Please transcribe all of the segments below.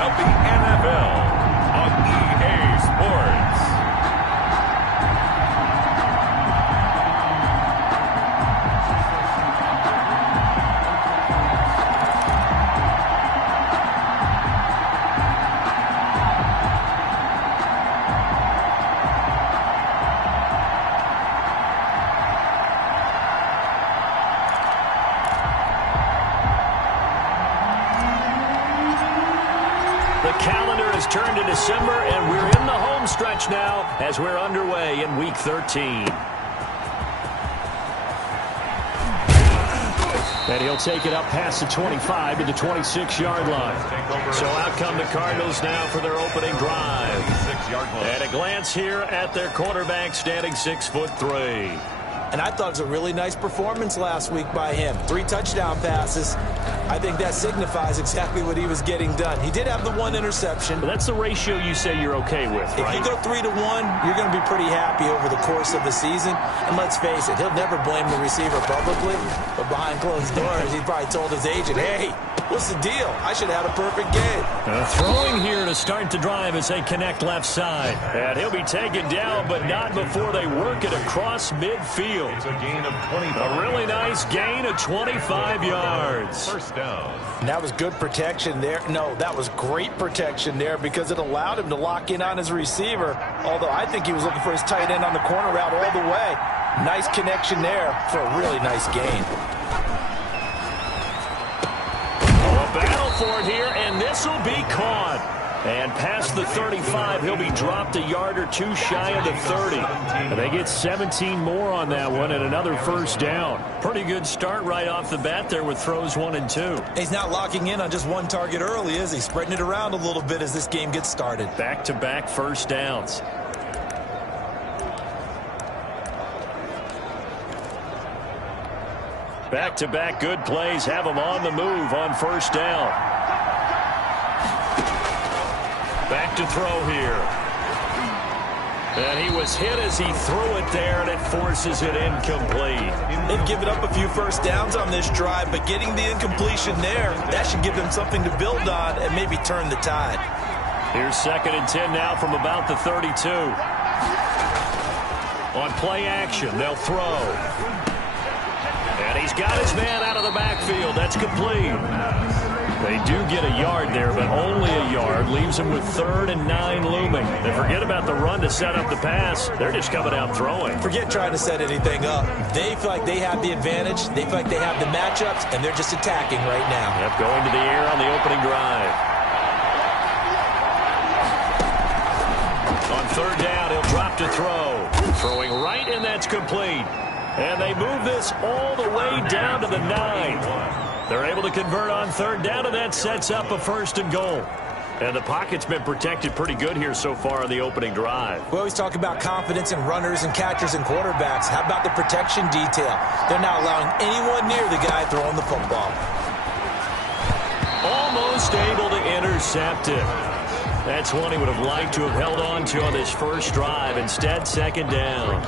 of the NFL on EA Sports. Turned to December, and we're in the home stretch now as we're underway in Week 13. And he'll take it up past the 25 to the 26-yard line. So out come the Cardinals now for their opening drive. And a glance here at their quarterback, standing 6'3". And I thought it was a really nice performance last week by him. 3 touchdown passes. I think that signifies exactly what he was getting done. He did have the 1 interception. But that's the ratio you say you're okay with, right? If you go 3 to 1, you're going to be pretty happy over the course of the season. And let's face it, he'll never blame the receiver publicly. But behind closed doors, he probably told his agent, hey, what's the deal? I should have had a perfect game. Throwing here to start the drive as they connect left side. And he'll be taken down, but not before they work it across midfield. It's a gain of 25. A really nice gain of 25 yards. First down. And that was good protection there. No, that was great protection there because it allowed him to lock in on his receiver. Although I think he was looking for his tight end on the corner route all the way. Nice connection there for a really nice gain. Battle for it here, and this will be caught. And past the 35, he'll be dropped a yard or 2 shy of the 30. And they get 17 more on that one and another first down. Pretty good start right off the bat there with throws 1 and 2. He's not locking in on just one target early, is he? Spreading it around a little bit as this game gets started. Back-to-back first downs. Back-to-back good plays have him on the move on first down. Back to throw here. And he was hit as he threw it there, and it forces it incomplete. They've given up a few first downs on this drive, but getting the incompletion there, that should give them something to build on and maybe turn the tide. Here's 2nd and 10 now from about the 32. On play action, they'll throw. And he's got his man out of the backfield. That's complete. They do get a yard there, but only a yard. Leaves them with 3rd and 9 looming. And forget about the run to set up the pass. They're just coming out throwing. Forget trying to set anything up. They feel like they have the advantage. They feel like they have the matchups, and they're just attacking right now. Yep, going to the air on the opening drive. On 3rd down, he'll drop to throw. Throwing right, and that's complete. And they move this all the way down to the 9. They're able to convert on 3rd down, and that sets up a 1st and goal. And the pocket's been protected pretty good here so far on the opening drive. We always talk about confidence in runners and catchers and quarterbacks. How about the protection detail? They're not allowing anyone near the guy throwing the football. Almost able to intercept it. That's one he would have liked to have held on to on this first drive. Instead, 2nd down.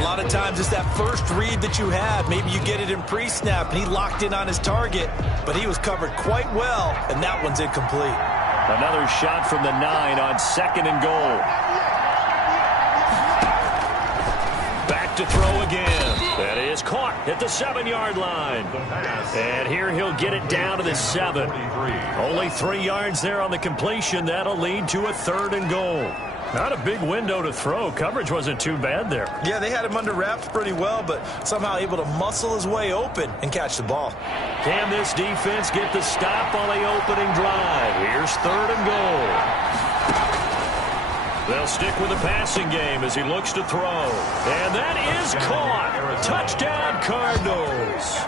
A lot of times it's that first read that you have. Maybe you get it in pre-snap, and he locked in on his target, but he was covered quite well, and that one's incomplete. Another shot from the 9 on 2nd and goal. Back to throw again. That is caught at the 7-yard line. And here he'll get it down to the 7. Only 3 yards there on the completion. That'll lead to a 3rd and goal. Not a big window to throw. Coverage wasn't too bad there. Yeah, they had him under wraps pretty well, but somehow able to muscle his way open and catch the ball. Can this defense get the stop on the opening drive? Here's 3rd and goal. They'll stick with the passing game as he looks to throw. And that is caught. Touchdown, Cardinals.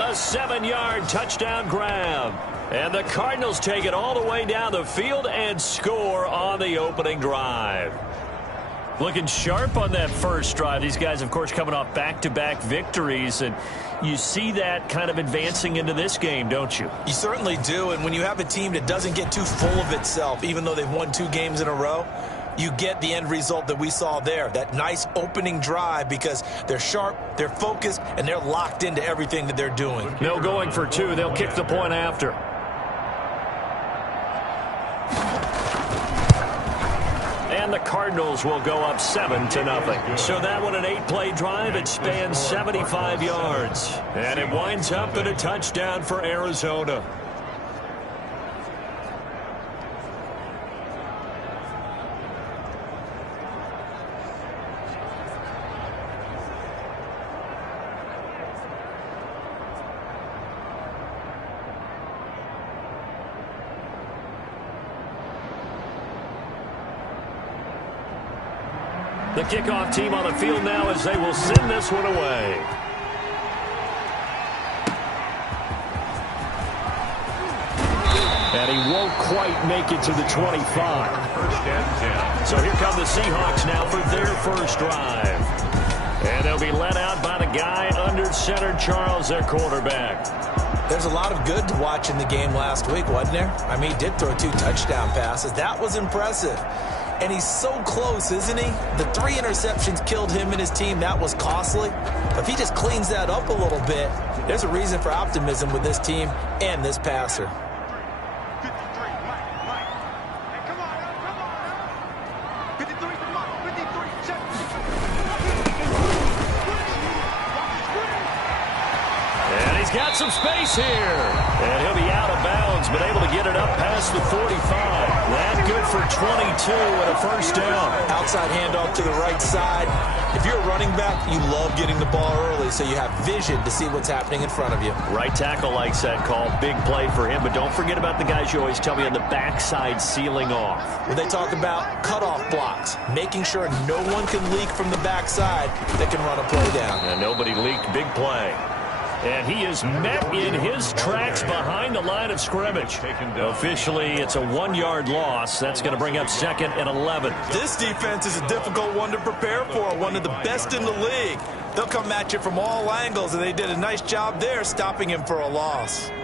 A 7-yard touchdown grab. And the Cardinals take it all the way down the field and score on the opening drive. Looking sharp on that first drive. These guys, of course, coming off back-to-back victories. And you see that kind of advancing into this game, don't you? You certainly do. And when you have a team that doesn't get too full of itself, even though they've won 2 games in a row, you get the end result that we saw there. That nice opening drive because they're sharp, they're focused, and they're locked into everything that they're doing. No going for 2. They'll kick the point after. and the Cardinals will go up 7-0. So that one, an 8-play drive. It spans 75 yards. And it winds up in a touchdown for Arizona. The kickoff team on the field now as they will send this one away. And he won't quite make it to the 25. First and 10. So here come the Seahawks now for their first drive. And they'll be led out by the guy under center, Charles, their quarterback. There's a lot of good to watch in the game last week, wasn't there? I mean, he did throw 2 touchdown passes. That was impressive. And he's so close, isn't he? The 3 interceptions killed him and his team. That was costly. But if he just cleans that up a little bit, there's a reason for optimism with this team and this passer. 53, Mike. Hey, come on. 53, Mike. 53, check. And he's got some space here. And he'll be out of bounds, but able to get it up past the 45. That good for 22 and a first down. Outside handoff to the right side. If you're a running back, you love getting the ball early so you have vision to see what's happening in front of you. Right tackle likes that call. Big play for him, but don't forget about the guys you always tell me on the backside sealing off. When they talk about cutoff blocks, making sure no one can leak from the backside that can run a play down. And nobody leaked. Big play. And he is met in his tracks behind the line of scrimmage. Officially, it's a 1-yard loss. That's going to bring up 2nd and 11. This defense is a difficult one to prepare for, one of the best in the league. They'll come at you from all angles, and they did a nice job there stopping him for a loss. 19,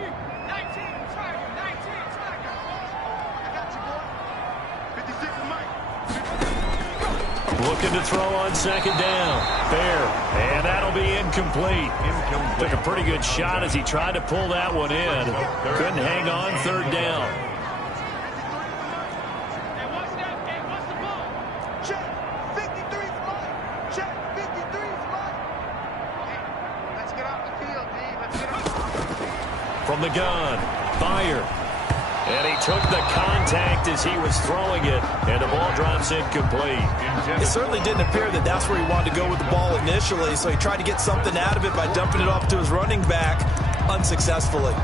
Tiger. I got you, boy. 56, Mike. Looking to throw on 2nd down. Fair. And that'll be incomplete. Took a pretty good shot as he tried to pull that one in. Couldn't hang on 3rd down. Hey, what's that? Hey, what's the ball? Check. 53's Mike. Check. 53's Mike. Hey, let's get off the field, D. Let's get off. From the gun. Fire. And he took the contact as he was throwing it. And the ball drops incomplete. It certainly didn't appear that that's where he wanted to go with the ball initially, so he tried to get something out of it by dumping it off to his running back unsuccessfully.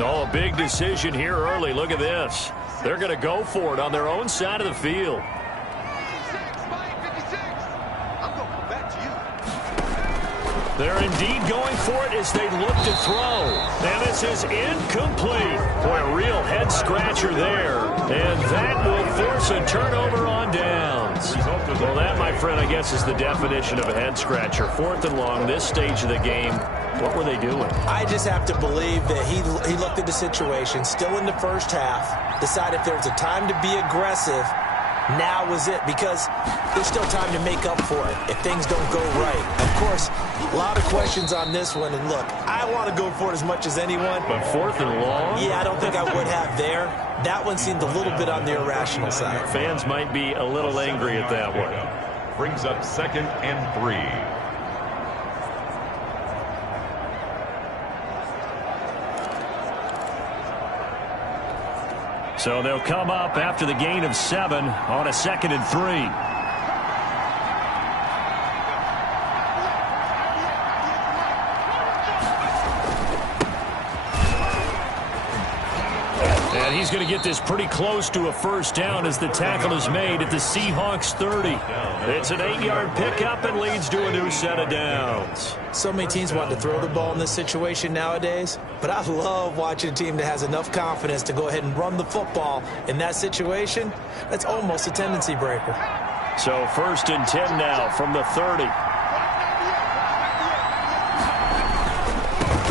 Oh, a big decision here early. Look at this. They're going to go for it on their own side of the field. 56, Mike. 56. I'm going to come back to you. They're indeed going for it as they look to throw. And this is incomplete. Boy, a real head-scratcher there. And that will force a turnover on downs. Well, that, my friend, I guess is the definition of a head-scratcher. 4th and long, this stage of the game. What were they doing? I just have to believe that he looked at the situation, still in the first half, decided if there was a time to be aggressive, now was it, because there's still time to make up for it if things don't go right. Of course, a lot of questions on this one, and look, I want to go for it as much as anyone. But 4th and long? Yeah, I don't think I would have there. That one seemed a little bit on the irrational side. Fans might be a little angry at that one. Brings up 2nd and 3. So they'll come up after the gain of 7 on a 2nd and 3. And he's going to get this pretty close to a first down as the tackle is made at the Seahawks 30. It's an 8-yard pickup and leads to a new set of downs. So many teams want to throw the ball in this situation nowadays, but I love watching a team that has enough confidence to go ahead and run the football in that situation. That's almost a tendency breaker. So 1st and 10 now from the 30.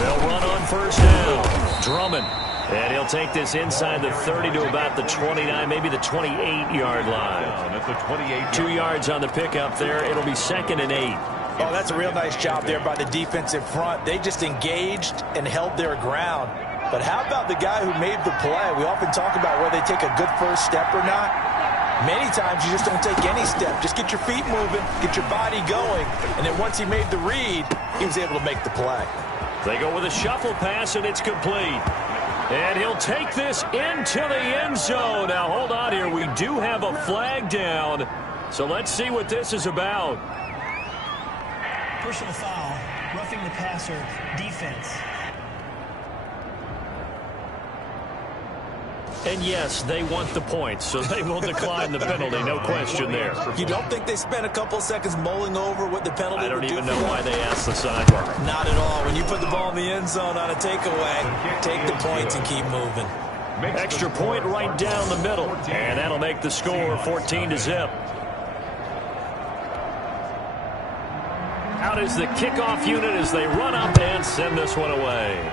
They'll run on first down. Drummond. And he'll take this inside the 30 to about the 29, maybe the 28-yard line. At the 28. 2 yards on the pickup there. It'll be 2nd and 8. Oh, that's a real nice job there by the defensive front. They just engaged and held their ground. But how about the guy who made the play? We often talk about whether they take a good first step or not. Many times you just don't take any step. Just get your feet moving, get your body going, and then once he made the read, he was able to make the play. They go with a shuffle pass, and it's complete. And he'll take this into the end zone. Now, hold on here. We do have a flag down. So let's see what this is about. Personal foul, roughing the passer, defense. And yes, they want the points, so they will decline the penalty, no question there. You don't think they spent a couple seconds mulling over what the penalty I don't would do even for know them? why they asked the sidebar. Not at all. When you put the ball in the end zone on a takeaway, take the points and keep moving. Extra point right down the middle, and that'll make the score 14-0. Out is the kickoff unit as they run up and send this one away.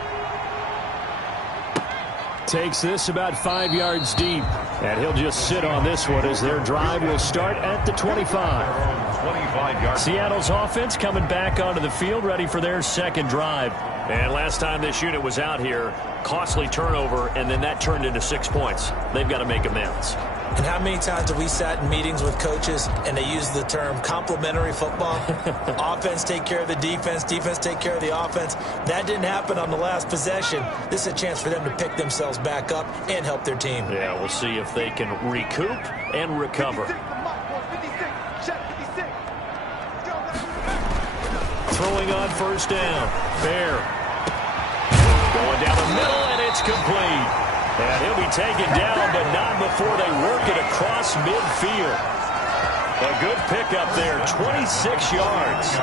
Takes this about 5 yards deep, and he'll just sit on this one as their drive will start at the 25. Seattle's offense coming back onto the field, ready for their second drive. And last time this unit was out here, costly turnover, and then that turned into 6 points. They've got to make amends. And how many times have we sat in meetings with coaches and they use the term complementary football? Offense take care of the defense, defense take care of the offense. That didn't happen on the last possession. This is a chance for them to pick themselves back up and help their team. Yeah, we'll see if they can recoup and recover. Throwing on first down. Fair. Going down the middle, and it's complete. And he'll be taken down, but not before they work it across midfield. A good pickup there, 26 yards.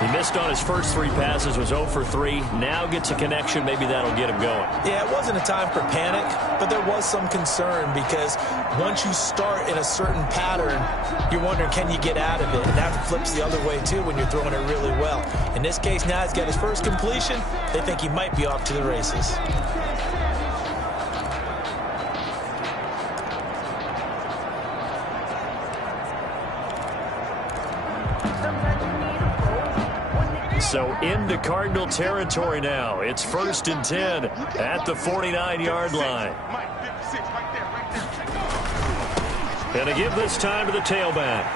He missed on his first 3 passes, was 0 for 3. Now gets a connection. Maybe that'll get him going. Yeah, it wasn't a time for panic, but there was some concern because once you start in a certain pattern, you're wondering, can you get out of it? And that flips the other way, too, when you're throwing it really well. In this case, now he's got his first completion. They think he might be off to the races. So into Cardinal territory now. It's 1st and 10 at the 49-yard line. And to give this time to the tailback.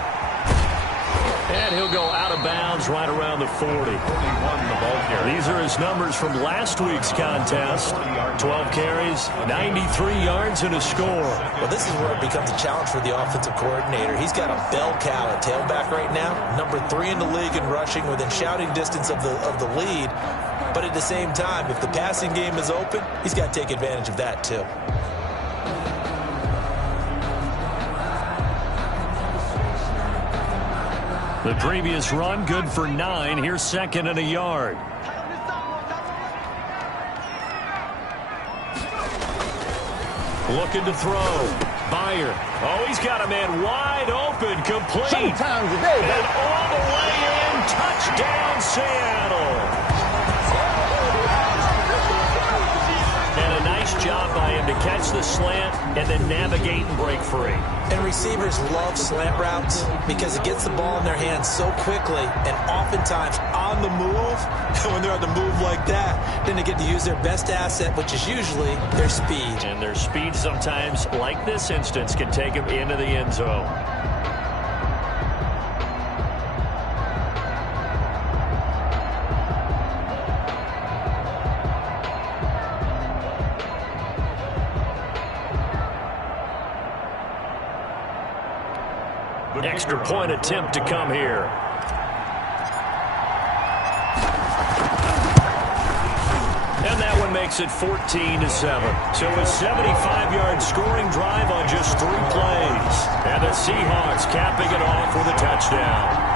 And he'll go out of bounds right around the 40. These are his numbers from last week's contest. 12 carries, 93 yards, and a score. Well, this is where it becomes a challenge for the offensive coordinator. He's got a bell cow at tailback right now, number 3 in the league in rushing, within shouting distance of the lead. But at the same time, if the passing game is open, he's got to take advantage of that too. The previous run, good for 9. Here's 2nd and a yard. Looking to throw. Byer. Oh, he's got a man wide open, complete. Sometimes today, and all the way in, touchdown Seattle. And a nice job by him to catch the slant and then navigate and break free. And receivers love slant routes because it gets the ball in their hands so quickly and oftentimes on the move. And when they're on the move like that, then they get to use their best asset, which is usually their speed. And their speed sometimes, like this instance, can take them into the end zone. Extra point attempt to come here. And that one makes it 14-7. So a 75-yard scoring drive on just 3 plays. And the Seahawks capping it off with a touchdown.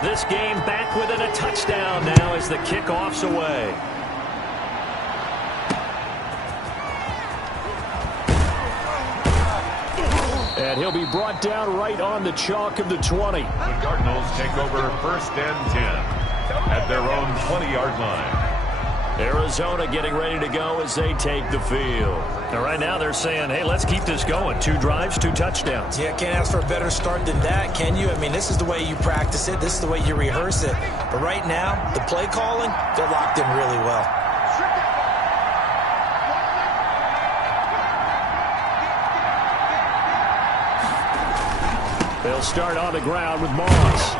This game back within a touchdown now as the kickoff's away. And he'll be brought down right on the chalk of the 20. The Cardinals take over 1st and 10 at their own 20-yard line. Arizona getting ready to go as they take the field. And right now they're saying, hey, let's keep this going. 2 drives, 2 touchdowns. Yeah, can't ask for a better start than that, can you? I mean, this is the way you practice it. This is the way you rehearse it. But right now, the play calling, they're locked in really well. They'll start on the ground with Moss.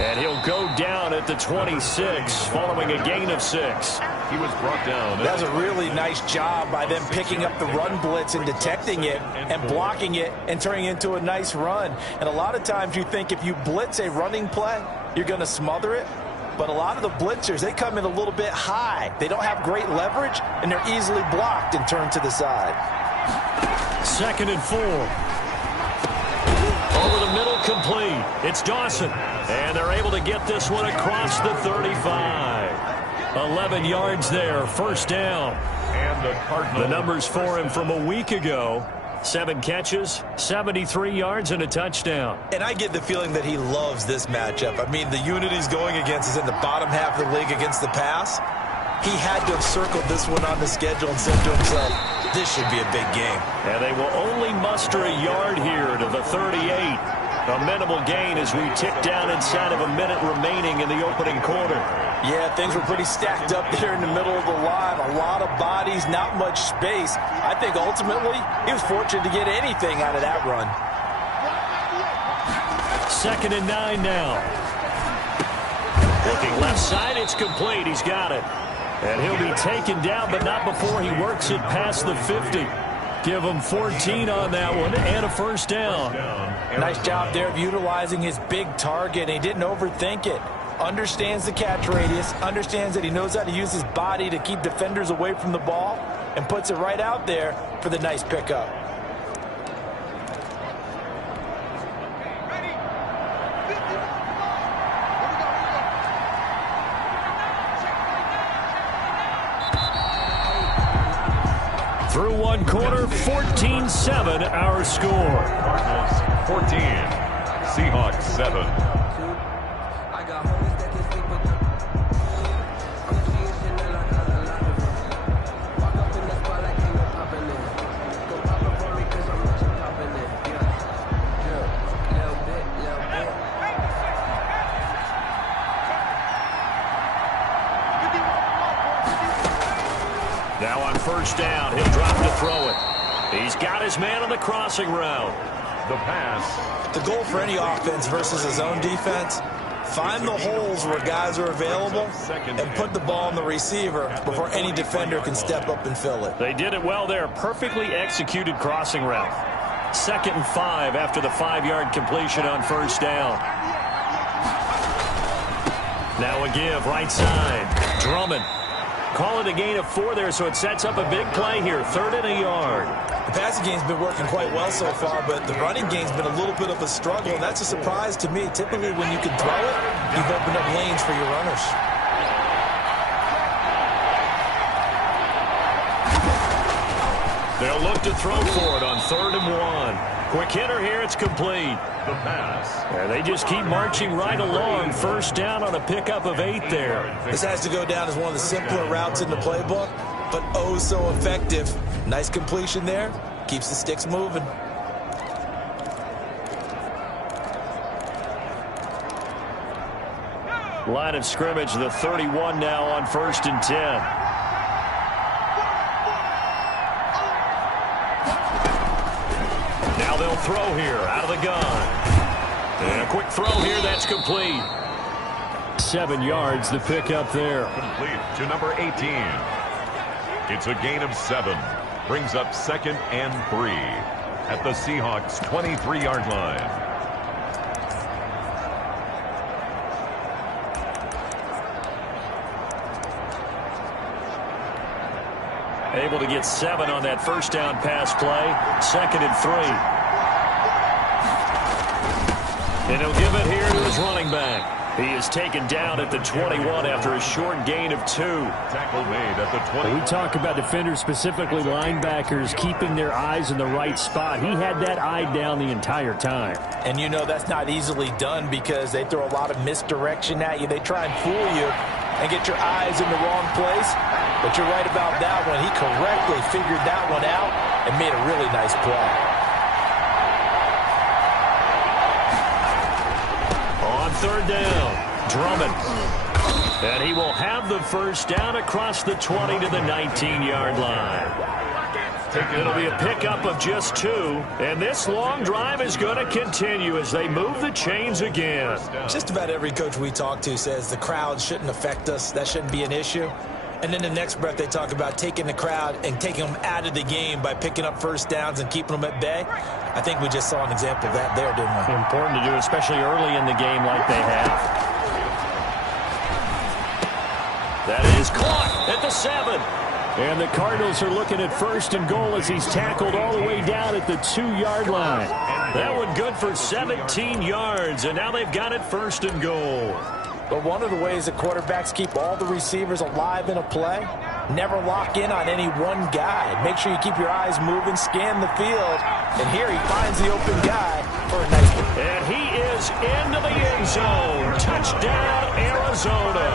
And he'll go down at the 26 following a gain of 6. He was brought down. That was a really nice job by them picking up the run blitz and detecting it and blocking it and turning it into a nice run. And a lot of times you think if you blitz a running play, you're going to smother it. But a lot of the blitzers, they come in a little bit high. They don't have great leverage, and they're easily blocked and turned to the side. 2nd and 4. Over the middle, complete. It's Dawson. And they're able to get this one across the 35. 11 yards there, 1st down. And the Cardinals. The numbers for him from a week ago. 7 catches, 73 yards, and a touchdown. And I get the feeling that he loves this matchup. I mean, the unit he's going against is in the bottom half of the league against the pass. He had to have circled this one on the schedule and said to himself, this should be a big game. And they will only muster a yard here to the 38. A minimal gain as we tick down inside of a minute remaining in the opening quarter. Yeah, things were pretty stacked up there in the middle of the line. A lot of bodies, not much space. I think ultimately he was fortunate to get anything out of that run. 2nd and 9 now. Looking left side, it's complete. He's got it. And he'll be taken down, but not before he works it past the 50. Give him 14 on that one and a 1st down. Nice job there of utilizing his big target. He didn't overthink it. Understands the catch radius, understands that he knows how to use his body to keep defenders away from the ball, and puts it right out there for the nice pickup. Through 1 quarter, 14-7 our score. Cardinals 14, Seahawks 7. Now on 1st down, he'll drop to throw it. He's got his man on the crossing route. The pass. The goal for any offense versus his own defense, find the holes where guys are available and put the ball on the receiver before any defender can step up and fill it. They did it well there. Perfectly executed crossing route. 2nd and 5 after the 5-yard completion on 1st down. Now a give, right side. Drummond. Call it a gain of 4 there, so it sets up a big play here. 3rd and a yard. The passing game's been working quite well so far, but the running game's been a little bit of a struggle, and that's a surprise to me. Typically, when you can throw it, you've opened up lanes for your runners. They'll look to throw for it on 3rd and 1. Quick hitter here, it's complete. The pass. And they just keep marching right along. 1st down on a pickup of 8 there. This has to go down as one of the simpler routes in the playbook, but oh so effective. Nice completion there. Keeps the sticks moving. Line of scrimmage, the 31 now on 1st and 10. Now they'll throw here out of the gun. And a quick throw here, that's complete. 7 yards, the pickup there. Complete to number 18. It's a gain of 7. Brings up 2nd and 3 at the Seahawks' 23-yard line. Able to get 7 on that 1st down pass play. 2nd and 3. And he'll give it here to his running back. He is taken down at the 21 after a short gain of 2. Tackle made at the 20. We talk about defenders, specifically linebackers, keeping their eyes in the right spot. He had that eye down the entire time. And you know that's not easily done because they throw a lot of misdirection at you. They try and fool you and get your eyes in the wrong place. But you're right about that one. He correctly figured that one out and made a really nice play. On third down, Drummond. And he will have the first down across the 20 to the 19-yard line. It'll be a pickup of just 2, and this long drive is going to continue as they move the chains again. Just about every coach we talk to says the crowd shouldn't affect us. That shouldn't be an issue. And then the next breath they talk about taking the crowd and taking them out of the game by picking up first downs and keeping them at bay. I think we just saw an example of that there, didn't we? Important to do, especially early in the game like they have. That is caught at the 7. And the Cardinals are looking at first and goal as he's tackled all the way down at the 2-yard line. That one good for 17 yards, and now they've got it first and goal. But one of the ways that quarterbacks keep all the receivers alive in a play, never lock in on any one guy. Make sure you keep your eyes moving, scan the field, and here he finds the open guy for a nice one. And he is into the end zone. Touchdown, Arizona.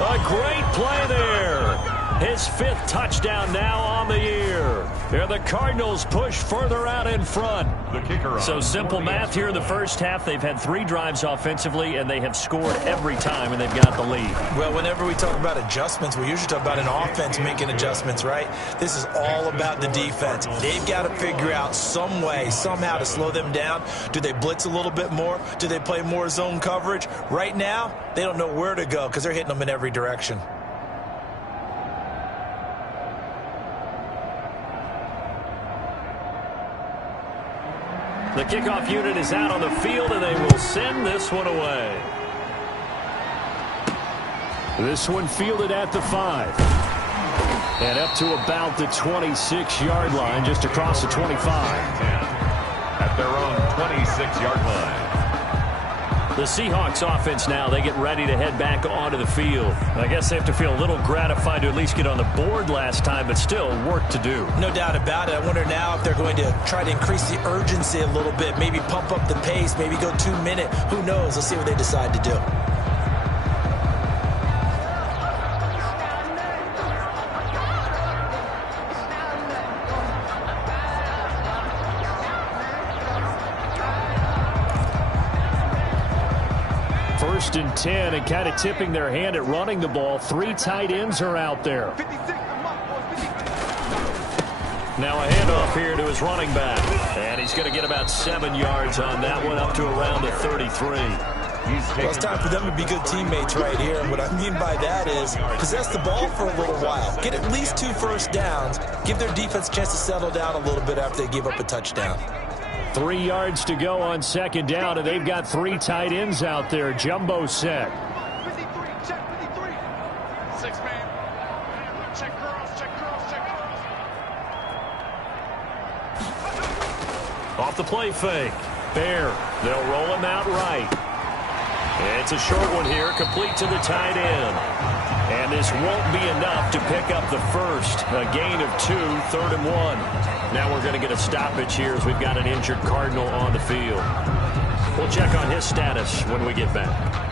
A great play there. His 5th touchdown now on the year. And the Cardinals push further out in front. The kicker. So simple math here in the first half. They've had 3 drives offensively, and they have scored every time, and they've got the lead. Well, whenever we talk about adjustments, we usually talk about an offense making adjustments, right? This is all about the defense. They've got to figure out some way, somehow to slow them down. Do they blitz a little bit more? Do they play more zone coverage? Right now, they don't know where to go because they're hitting them in every direction. The kickoff unit is out on the field, and they will send this one away. This one fielded at the 5. And up to about the 26-yard line, just across the 25. At their own 26-yard line. The Seahawks offense now, they get ready to head back onto the field. I guess they have to feel a little gratified to at least get on the board last time, but still work to do. No doubt about it. I wonder now if they're going to try to increase the urgency a little bit, maybe pump up the pace, maybe go 2-minute. Who knows? Let's see what they decide to do. First and 10, and kind of tipping their hand at running the ball. 3 tight ends are out there. Now a handoff here to his running back. And he's going to get about 7 yards on that one, up to around the 33. Well, it's time for them to be good teammates right here. And what I mean by that is possess the ball for a little while. Get at least 2 first downs. Give their defense a chance to settle down a little bit after they give up a touchdown. 3 yards to go on second down, and they've got 3 tight ends out there. Jumbo set. 53, check 53. 6-man. Check cross, check cross, check cross. Off the play fake. Bear. They'll roll him out right. It's a short one here, complete to the tight end. And this won't be enough to pick up the first. A gain of 2, 3rd and 1. Now we're going to get a stoppage here as we've got an injured Cardinal on the field. We'll check on his status when we get back.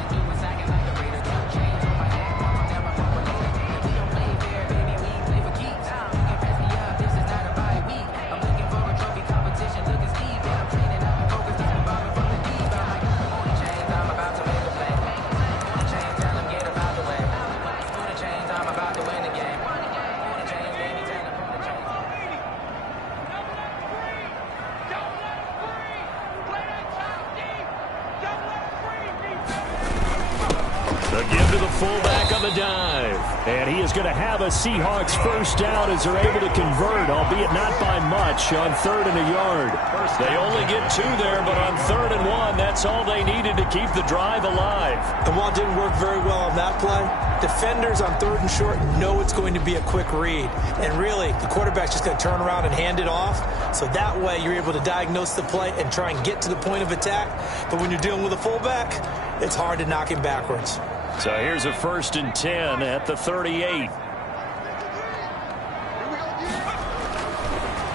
Fullback on the dive. And he is going to have a Seahawks first down as they're able to convert, albeit not by much, on 3rd and a yard. They only get 2 there, but on 3rd and 1, that's all they needed to keep the drive alive. And while it didn't work very well on that play, defenders on 3rd and short know it's going to be a quick read. And really, the quarterback's just going to turn around and hand it off. So that way, you're able to diagnose the play and try and get to the point of attack. But when you're dealing with a fullback, it's hard to knock him backwards. So here's a 1st and 10 at the 38.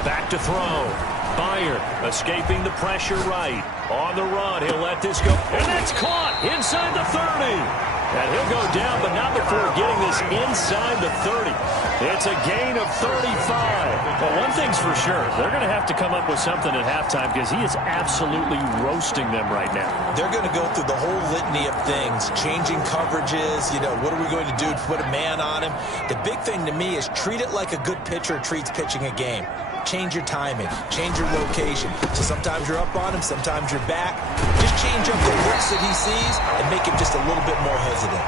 Back to throw. Byard escaping the pressure right. On the run, he'll let this go. And that's caught inside the 30. And he'll go down, but not before getting this inside the 30. It's a gain of 35. But one thing's for sure, they're going to have to come up with something at halftime because he is absolutely roasting them right now. They're going to go through the whole litany of things, changing coverages, what are we going to do to put a man on him? The big thing to me is treat it like a good pitcher treats pitching a game. Change your timing, change your location. So sometimes you're up on him, sometimes you're back. Just change up the looks that he sees and make him just a little bit more hesitant.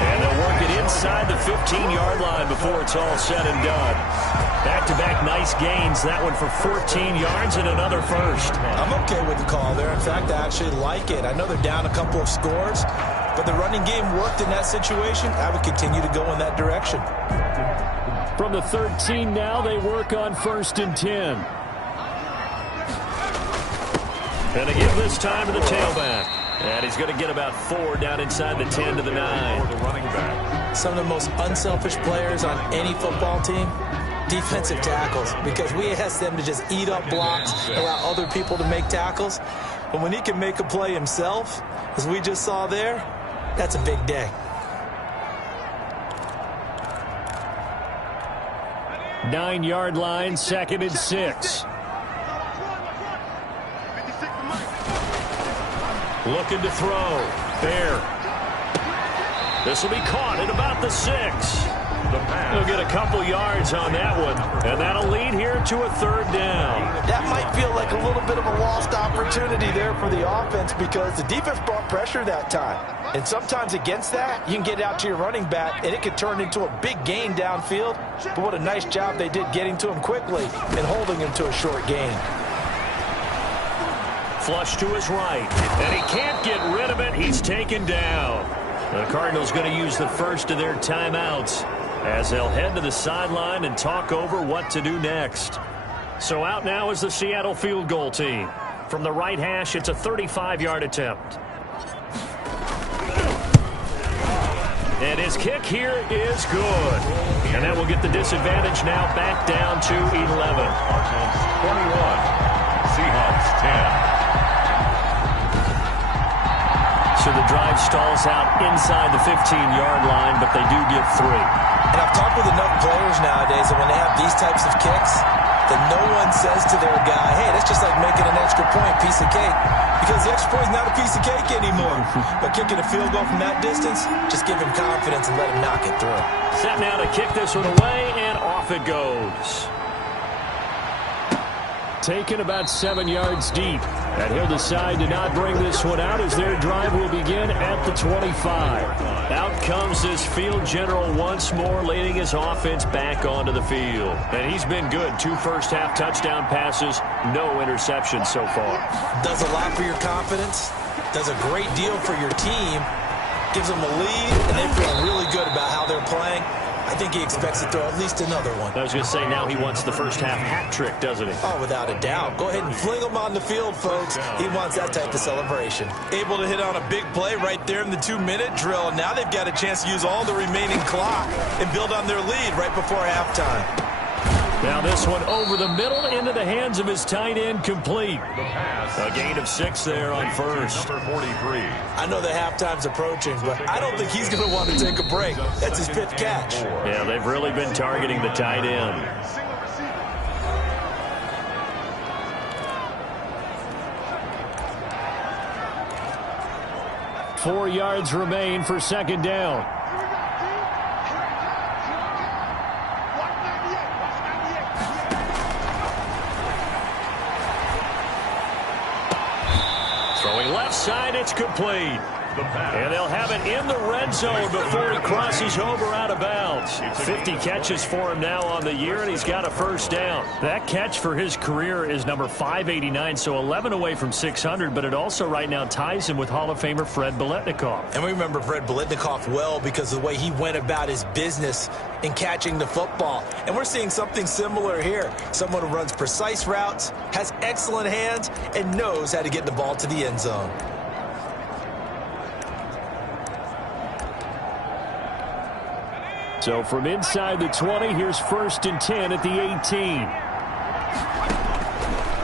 And they'll work it inside the 15-yard line before it's all said and done. Back-to-back nice gains. That one for 14 yards and another first. I'm okay with the call there. In fact, I actually like it. I know they're down a couple of scores, but the running game worked in that situation. I would continue to go in that direction. From the 13 now, they work on 1st and 10. And they give this time to the tailback. And he's going to get about 4 down inside the 10 to the 9. The running back. Some of the most unselfish players on any football team, defensive tackles, because we ask them to just eat up blocks, allow other people to make tackles. But when he can make a play himself, as we just saw there, that's a big day. 9-yard line, 2nd and 6. Looking to throw. Bear. This will be caught at about the 6. He'll get a couple yards on that one, and that'll lead here to a 3rd down. That might feel like a little bit of a lost opportunity there for the offense because the defense brought pressure that time. And sometimes against that, you can get out to your running back, and it could turn into a big gain downfield. But what a nice job they did getting to him quickly and holding him to a short gain. Flush to his right, and he can't get rid of it. He's taken down. The Cardinals going to use the first of their timeouts as they'll head to the sideline and talk over what to do next. So out now is the Seattle field goal team. From the right hash, it's a 35-yard attempt. And his kick here is good. And that will get the disadvantage now back down to 11. Cardinals 21, Seahawks 10. So the drive stalls out inside the 15-yard line, but they do get 3. And I've talked with enough players nowadays that when they have these types of kicks, that no one says to their guy, hey, that's just like making an extra point, piece of cake. Because the extra point is not a piece of cake anymore. But kicking a field goal from that distance, just give him confidence and let him knock it through. Set now to kick this one away, and off it goes. Taken about 7 yards deep. And he'll decide to not bring this one out as their drive will begin at the 25. Out comes this field general once more, leading his offense back onto the field. And he's been good. 2 first-half touchdown passes, no interceptions so far. Does a lot for your confidence, does a great deal for your team, gives them a lead, and they feel really good about how they're playing. I think he expects to throw at least another one. I was going to say, now he wants the first-half hat trick, doesn't he? Oh, without a doubt. Go ahead and fling him on the field, folks. He wants that type of celebration. Able to hit on a big play right there in the 2-minute drill. Now they've got a chance to use all the remaining clock and build on their lead right before halftime. Now this one over the middle into the hands of his tight end, complete. The pass. A gain of 6 there on first. Number 43. I know the halftime's approaching, but I don't think he's going to want to take a break. That's his 5th catch. Yeah, they've really been targeting the tight end. Four yards remain for 2nd down. Throwing left side, it's complete. And they'll have it in the red zone before he crosses over out of bounds. 50 catches for him now on the year, and he's got a first down. That catch for his career is number 589, so 11 away from 600, but it also right now ties him with Hall of Famer Fred Biletnikoff. And we remember Fred Biletnikoff well because of the way he went about his business in catching the football. And we're seeing something similar here. Someone who runs precise routes, has excellent hands, and knows how to get the ball to the end zone. So from inside the 20, here's 1st and 10 at the 18.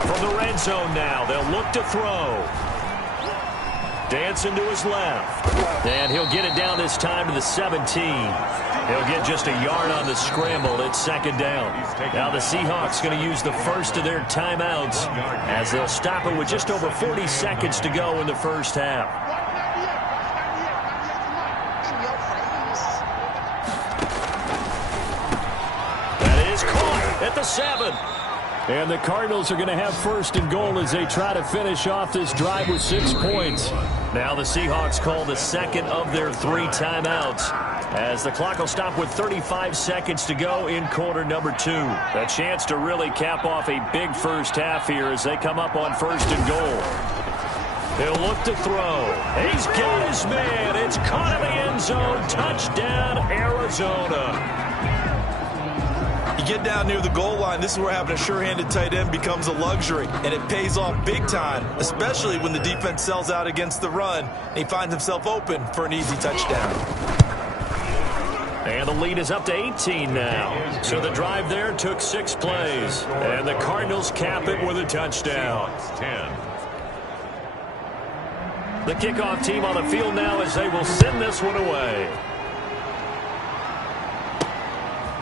From the red zone now, they'll look to throw. Dancing to his left. And he'll get it down this time to the 17. He'll get just a yard on the scramble. It's 2nd down. Now the Seahawks going to use the first of their timeouts as they'll stop it with just over 40 seconds to go in the first half. That is caught at the 7. And the Cardinals are going to have 1st and goal as they try to finish off this drive with 6 points. Now the Seahawks call the second of their 3 timeouts as the clock will stop with 35 seconds to go in quarter number 2. A chance to really cap off a big first half here as they come up on 1st and goal. He'll look to throw. He's got his man. It's caught in the end zone. Touchdown, Arizona. You get down near the goal line, this is where having a sure-handed tight end becomes a luxury, and it pays off big time, especially when the defense sells out against the run, and he finds himself open for an easy touchdown. And the lead is up to 18 now. So the drive there took 6 plays, and the Cardinals cap it with a touchdown. 10. The kickoff team on the field now as they will send this one away.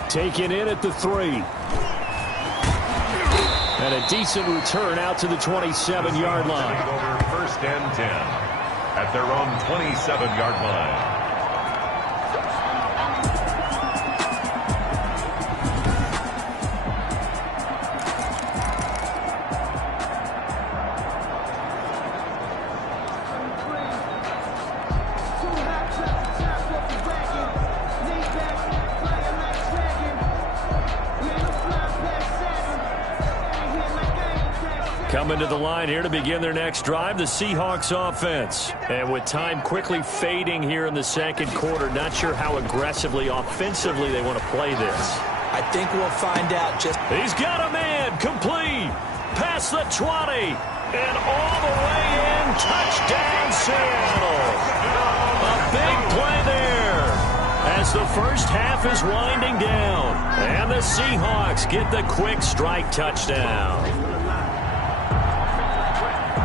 Taken in at the 3. And a decent return out to the 27-yard line. Over 1st and 10 at their own 27-yard line. Coming to the line here to begin their next drive, the Seahawks offense. And with time quickly fading here in the second quarter, not sure how aggressively, offensively they want to play this. I think we'll find out just... He's got a man, complete, past the 20, and all the way in, touchdown Seattle. A big play there as the first half is winding down. And the Seahawks get the quick strike touchdown.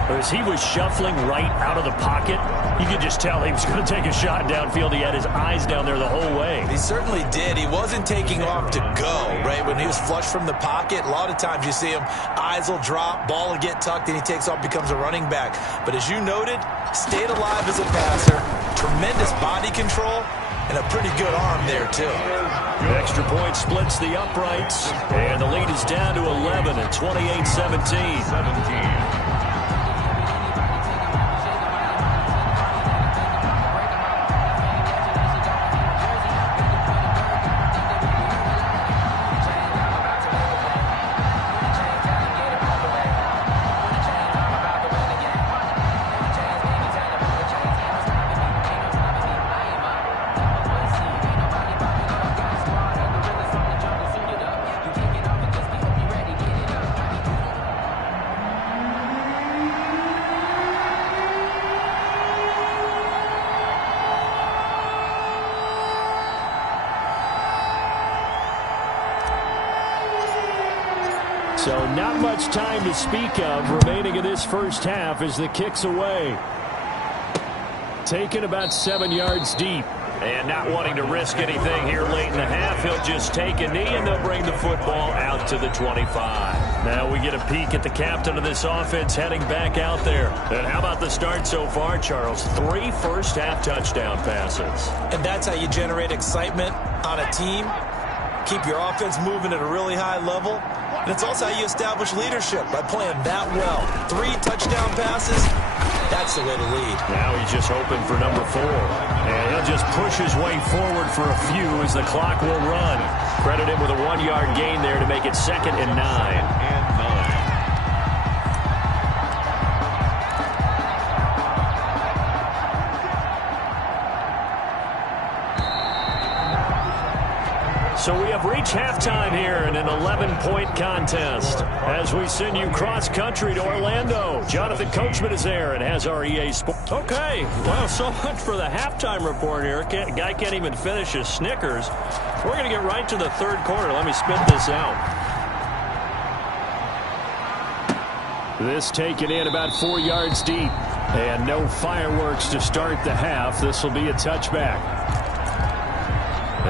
As he was shuffling right out of the pocket, you could just tell he was going to take a shot downfield. He had his eyes down there the whole way. He certainly did. He wasn't taking off to go, right? When he was flush from the pocket, a lot of times you see him, eyes will drop, ball will get tucked, and he takes off, becomes a running back. But as you noted, stayed alive as a passer, tremendous body control, and a pretty good arm there, too. The extra point splits the uprights, and the lead is down to 11 at 28-17. So not much time to speak of remaining in this first half as the kick's away. Taken about 7 yards deep. And not wanting to risk anything here late in the half, he'll just take a knee and they'll bring the football out to the 25. Now we get a peek at the captain of this offense heading back out there. And how about the start so far, Charles? 3 first-half touchdown passes. And that's how you generate excitement on a team. Keep your offense moving at a really high level. And it's also how you establish leadership, by playing that well. 3 touchdown passes, that's the way to lead. Now he's just hoping for number 4. And he'll just push his way forward for a few as the clock will run. Credit him with a 1-yard gain there to make it 2nd and 9. So we have reached halftime here in an 11-point contest. As we send you cross-country to Orlando, Jonathan Coachman is there and has our EA Sports. Okay, well, so much for the halftime report here. Guy can't even finish his Snickers. We're going to get right to the third quarter. Let me spit this out. This taken in about 4 yards deep. And no fireworks to start the half. This will be a touchback.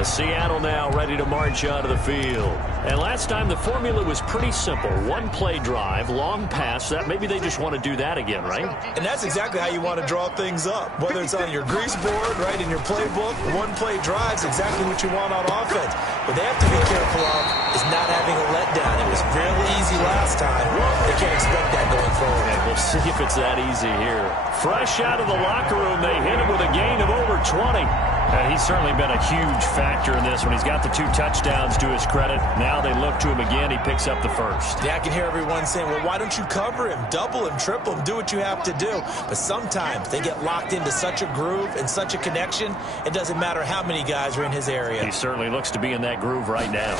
Seattle now ready to march out of the field. And last time the formula was pretty simple. One-play drive, long pass. That maybe they just want to do that again, right? And that's exactly how you want to draw things up. Whether it's on your grease board, right, in your playbook, one-play drives exactly what you want on offense. What they have to be careful of is not having a letdown. It was fairly easy last time. They can't expect that going forward. And we'll see if it's that easy here. Fresh out of the locker room, they hit him with a gain of over 20. And he's certainly been a huge factor in this when he's got the 2 touchdowns to his credit. Now they look to him again. He picks up the first. Yeah, I can hear everyone saying, well, why don't you cover him, double him, triple him, do what you have to do. But sometimes they get locked into such a groove and such a connection, it doesn't matter how many guys are in his area. He certainly looks to be in that groove right now.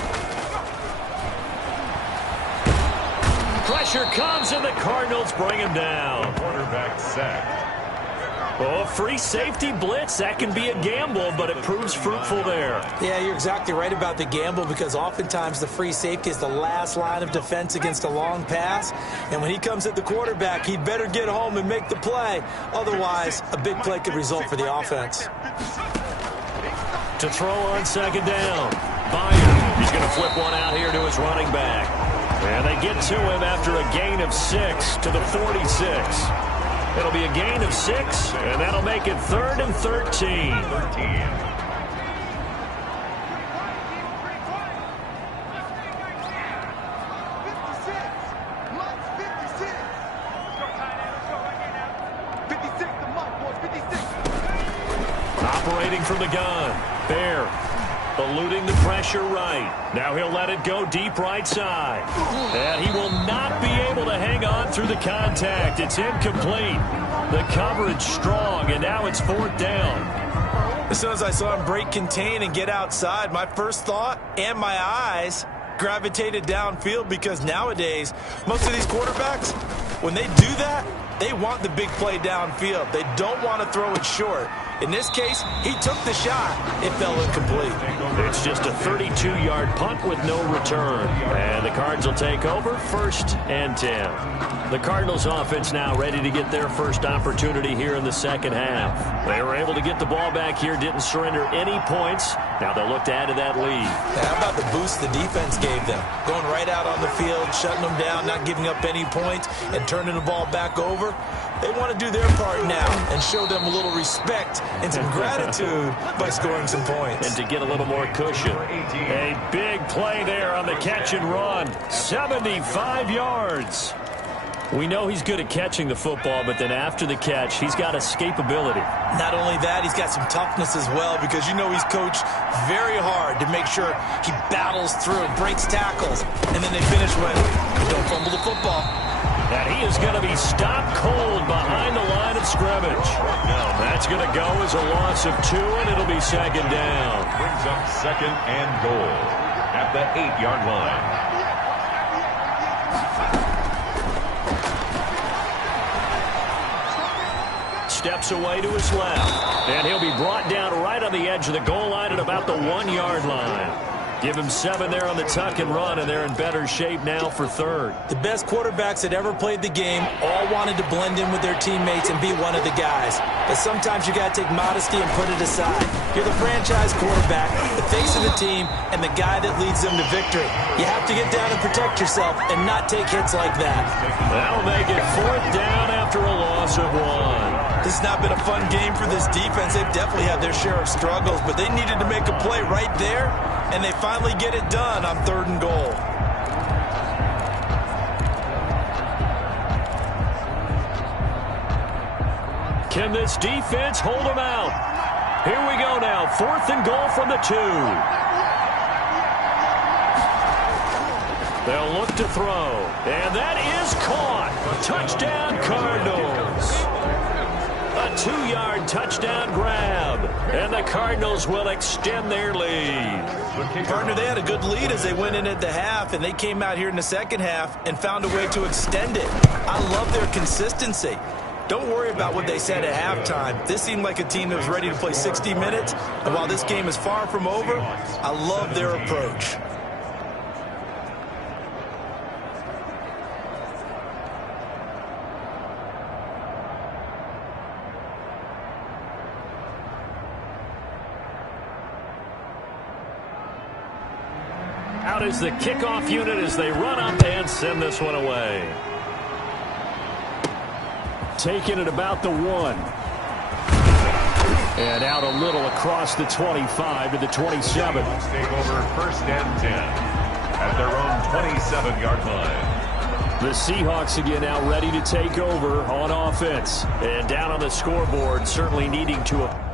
Pressure comes, and the Cardinals bring him down. Quarterback sacked. Oh, free safety blitz. That can be a gamble, but it proves fruitful there. Yeah, you're exactly right about the gamble because oftentimes the free safety is the last line of defense against a long pass. And when he comes at the quarterback, he'd better get home and make the play. Otherwise, a big play could result for the offense. To throw on second down. Byard. He's going to flip one out here to his running back. And they get to him after a gain of 6 to the 46. It'll be a gain of 6, and that'll make it 3rd and 13. Operating from the gun. Bear eluding the pressure right. Now he'll let it go deep right side. And he will not be able to hang on through the contact. It's incomplete. The coverage strong, and now it's 4th down. As soon as I saw him break contain and get outside, my first thought and my eyes gravitated downfield because nowadays, most of these quarterbacks, when they do that, they want the big play downfield. They don't want to throw it short. In this case, he took the shot. It fell incomplete. It's just a 32-yard punt with no return. And the Cards will take over 1st and 10. The Cardinals offense now ready to get their first opportunity here in the second half. They were able to get the ball back here, didn't surrender any points. Now they'll look to add to that lead. How about the boost the defense gave them? Going right out on the field, shutting them down, not giving up any points, and turning the ball back over. They want to do their part now and show them a little respect and some gratitude by scoring some points. And to get a little more cushion. A big play there on the catch and run. 75 yards. We know he's good at catching the football, but then after the catch, he's got escapability. Not only that, he's got some toughness as well because you know he's coached very hard to make sure he battles through, breaks tackles, and then they finish with, don't fumble the football. And he is going to be stopped cold behind the line of scrimmage. That's going to go as a loss of 2, and it'll be 2nd down. Brings up 2nd and goal at the 8-yard line. Steps away to his left. And he'll be brought down right on the edge of the goal line at about the 1-yard line. Give him 7 there on the tuck and run, and they're in better shape now for 3rd. The best quarterbacks that ever played the game all wanted to blend in with their teammates and be one of the guys. But sometimes you got to take modesty and put it aside. You're the franchise quarterback, the face of the team, and the guy that leads them to victory. You have to get down and protect yourself and not take hits like that. That'll make it 4th down after a loss of 1. This has not been a fun game for this defense. They've definitely had their share of struggles, but they needed to make a play right there, and they finally get it done on 3rd and goal. Can this defense hold them out? Here we go now. 4th and goal from the 2. They'll look to throw. And that is caught. Touchdown, Cardinals. A 2-yard touchdown grab. And the Cardinals Cardinals will extend their lead. Partner, they had a good lead as they went in at the half, and they came out here in the second half and found a way to extend it. I love their consistency. Don't worry about what they said at halftime. This seemed like a team that was ready to play 60 minutes, and while this game is far from over, I love their approach. Out is the kickoff unit as they run up and send this one away. Taking it about the 1. And out a little across the 25 to the 27. Let's take over 1st and 10 at their own 27-yard line. The Seahawks again now ready to take over on offense. And down on the scoreboard, certainly needing to...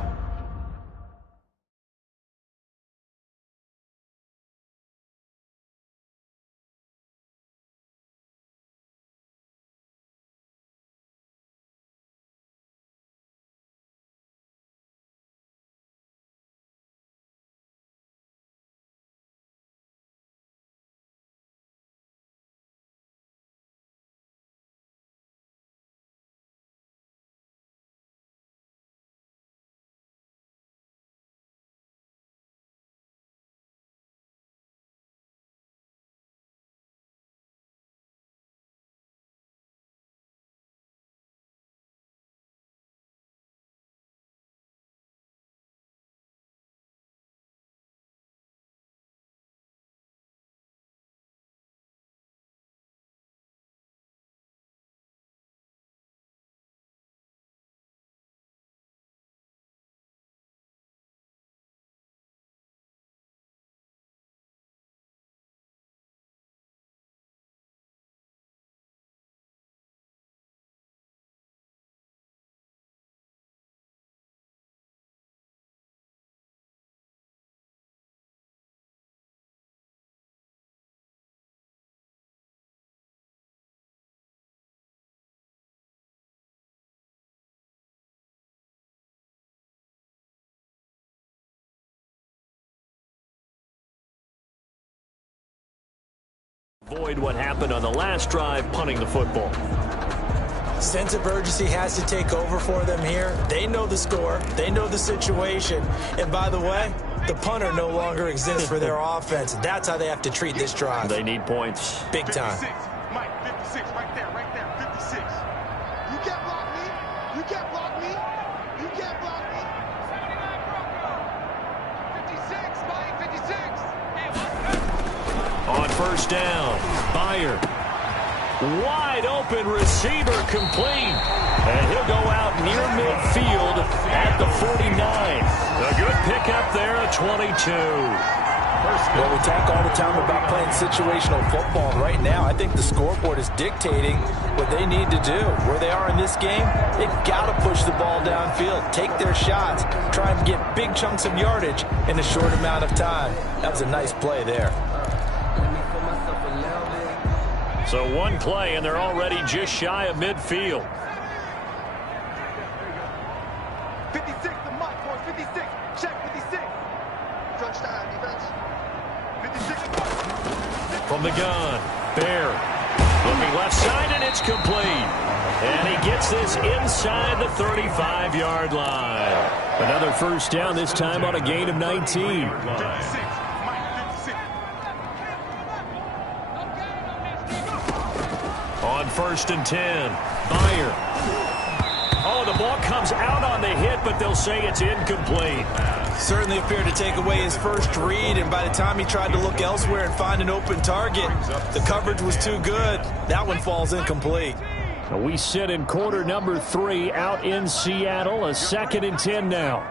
Avoid what happened on the last drive, punting the football. Sense of urgency has to take over for them here. They know the score. They know the situation. And by the way, the punter no longer exists for their offense. That's how they have to treat this drive. They need points. Big time. 56. Mike, 56, right there, 56. You can't block me. You can't block me. You can't block me. 56, Mike, 56. On 1st down, Byer. Wide open receiver complete. And he'll go out near midfield at the 49. A good pickup there at 22. Well, we talk all the time about playing situational football. Right now, I think the scoreboard is dictating what they need to do. Where they are in this game, they've got to push the ball downfield, take their shots, try and get big chunks of yardage in a short amount of time. That was a nice play there. So one play, and they're already just shy of midfield. 56, the mark, boys, 56. Check, 56. Touchdown, defense. 56. From the gun, Bear. Looking left side, and it's complete. And he gets this inside the 35-yard line. Another 1st down, this time on a gain of 19. 56. On 1st and 10, Byer. Oh, the ball comes out on the hit, but they'll say it's incomplete. Certainly appeared to take away his first read, and by the time he tried to look elsewhere and find an open target, the coverage was too good. That one falls incomplete. We sit in quarter number 3 out in Seattle. A 2nd and 10 now.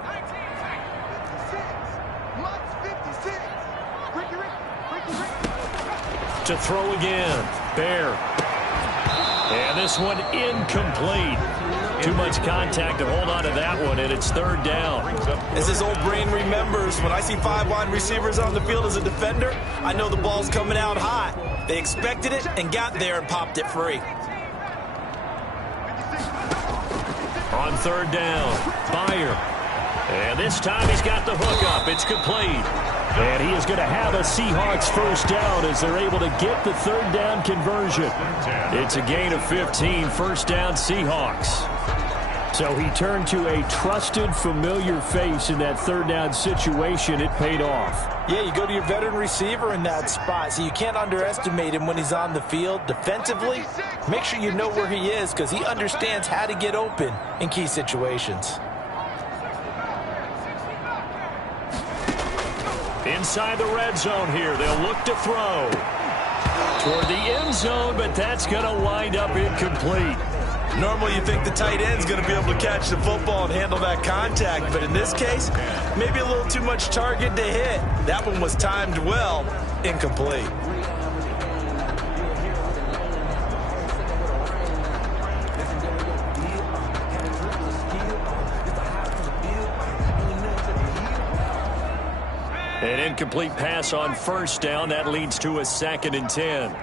To throw again, Bear. And this one incomplete. Too much contact to hold on to that one, and it's 3rd down. As his old brain remembers, when I see 5 wide receivers on the field as a defender, I know the ball's coming out hot. They expected it and got there and popped it free. On 3rd down, Byer. And this time he's got the hook up. It's complete. And he is going to have a Seahawks first down as they're able to get the third down conversion. It's a gain of 15, first down Seahawks. So he turned to a trusted, familiar face in that third down situation. It paid off. Yeah, you go to your veteran receiver in that spot, so you can't underestimate him when he's on the field. Defensively, make sure you know where he is because he understands how to get open in key situations. Inside the red zone here, they'll look to throw toward the end zone, but that's going to wind up incomplete. Normally you think the tight end's going to be able to catch the football and handle that contact, but in this case, maybe a little too much target to hit. That one was timed well, incomplete. An incomplete pass on first down. That leads to a 2nd and 10.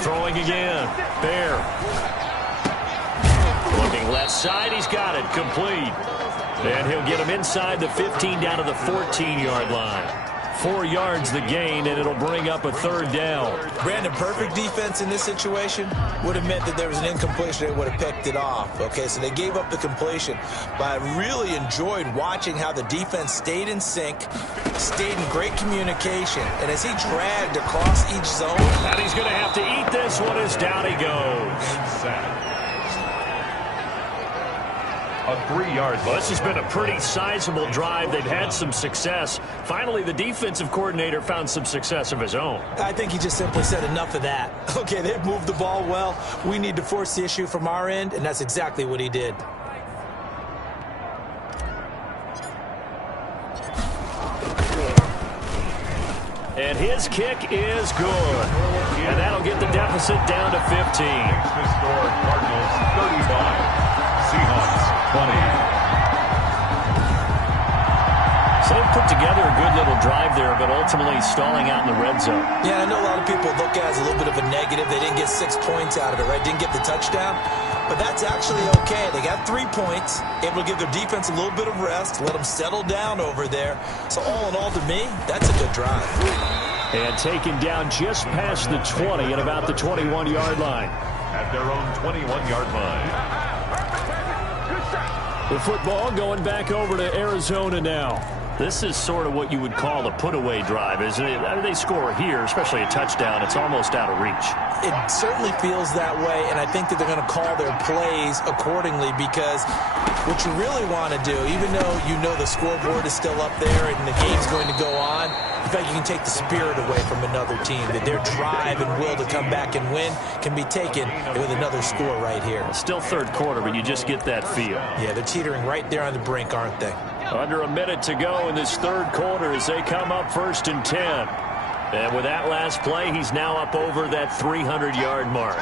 Throwing again. Bear. Looking left side. He's got it. Complete. And he'll get him inside the 15 down to the 14-yard line. 4 yards the gain, and it'll bring up a third down. Brandon, perfect defense in this situation would have meant that there was an incompletion. They would have picked it off. Okay, so they gave up the completion. But I really enjoyed watching how the defense stayed in sync, stayed in great communication. And as he dragged across each zone. And he's going to have to eat this one as down he goes. A 3-yard Well, this has been a pretty sizable drive. They've had some success. Finally, the defensive coordinator found some success of his own. I think he just simply said enough of that. Okay, they've moved the ball well. We need to force the issue from our end, and that's exactly what he did. And his kick is good. And that'll get the deficit down to 15. to score. Cardinals 35. Seahawks 20. So they've put together a good little drive there, but ultimately stalling out in the red zone. Yeah, I know a lot of people look at it as a little bit of a negative. They didn't get 6 points out of it, right? Didn't get the touchdown. But that's actually okay. They got 3 points, able to give their defense a little bit of rest, let them settle down over there. So all in all, to me, that's a good drive. And taken down just past the 20 at about the 21-yard line. At their own 21-yard line. The football going back over to Arizona now. This is sort of what you would call a put-away drive, isn't it? I mean, they score here, especially a touchdown. It's almost out of reach. It certainly feels that way, and I think that they're going to call their plays accordingly because what you really want to do, even though you know the scoreboard is still up there and the game's going to go on, in fact, you can take the spirit away from another team, that their drive and will to come back and win can be taken with another score right here. Still third quarter, but you just get that feel. Yeah, they're teetering right there on the brink, aren't they? Under a minute to go in this third quarter as they come up 1st and 10. And with that last play, he's now up over that 300-yard mark.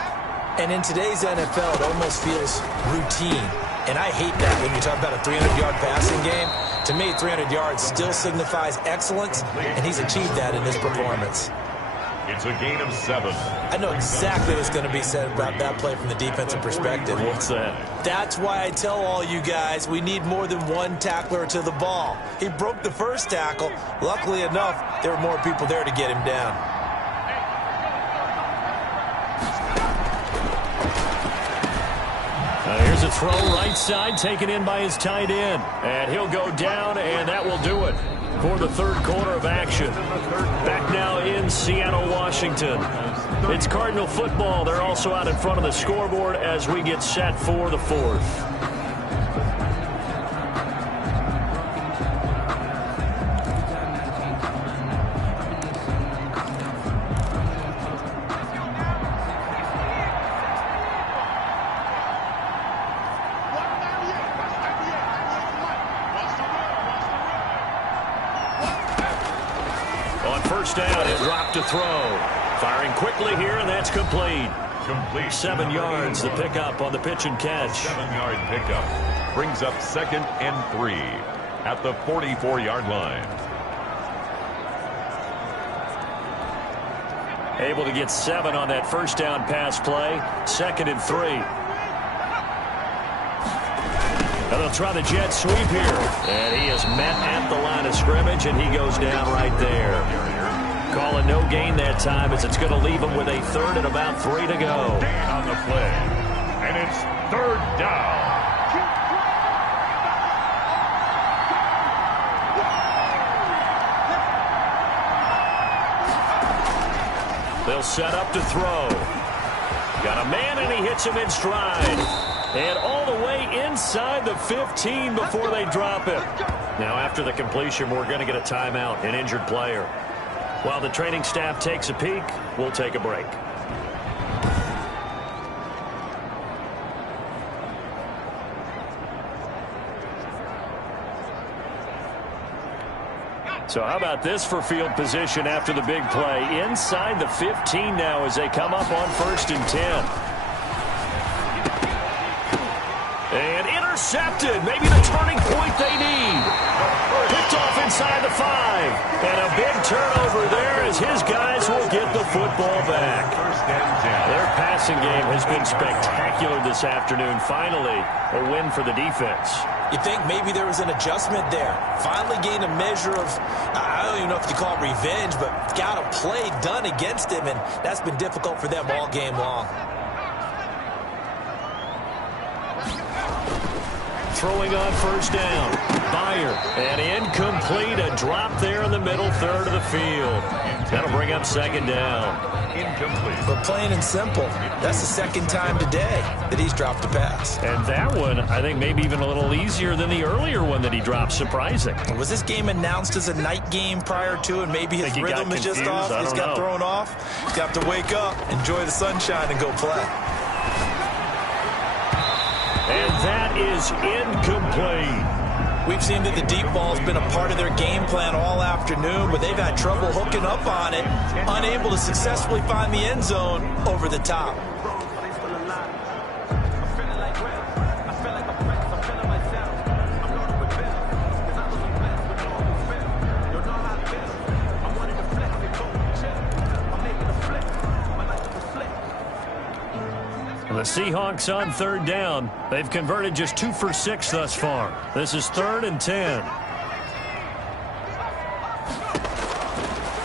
And in today's NFL, it almost feels routine. And I hate that when you talk about a 300-yard passing game. To me, 300 yards still signifies excellence, and he's achieved that in this performance. It's a gain of 7. I know exactly what's going to be said about that play from the defensive perspective. What's that? That's why I tell all you guys we need more than one tackler to the ball. He broke the first tackle. Luckily enough, there were more people there to get him down. Here's a throw right side taken in by his tight end. And he'll go down, and that will do it for the third quarter of action. Back now in Seattle, Washington. It's Cardinal football. They're also out in front of the scoreboard as we get set for the fourth. First down, he'll drop to throw. Firing quickly here, and that's complete. 7 yards, the pickup on the pitch and catch. 7-yard pickup brings up 2nd and 3 at the 44-yard line. Able to get 7 on that first down pass play. 2nd and 3. And they'll try the jet sweep here. And he is met at the line of scrimmage, and he goes down right there. Call a no gain that time as it's going to leave him with a third and about 3 to go. On the play. And it's third down. They'll set up to throw. Got a man, and he hits him in stride. And all the way inside the 15 before they drop him. Now, after the completion, we're going to get a timeout, an injured player. While the training staff takes a peek, we'll take a break. So how about this for field position after the big play? Inside the 15 now as they come up on 1st and 10. And intercepted. Maybe the turning point they need. Picked off inside the 5. And a big turnover there as his guys will get the football back. Their passing game has been spectacular this afternoon. Finally, a win for the defense. You think maybe there was an adjustment there. Finally gained a measure of, I don't even know if you call it revenge, but got a play done against him, and that's been difficult for them all game long. Throwing on 1st down. Byer, and incomplete. A drop there in the middle third of the field. That'll bring up 2nd down. Incomplete. But plain and simple, that's the 2nd time today that he's dropped a pass. And that one, I think, maybe even a little easier than the earlier one that he dropped. Surprising. Was this game announced as a night game prior to, and maybe his rhythm is just off? He's got thrown off. He's got to wake up, enjoy the sunshine, and go play. And that is incomplete. We've seen that the deep ball's been a part of their game plan all afternoon, but they've had trouble hooking up on it, unable to successfully find the end zone over the top. The Seahawks on 3rd down. They've converted just 2 for 6 thus far. This is 3rd and 10.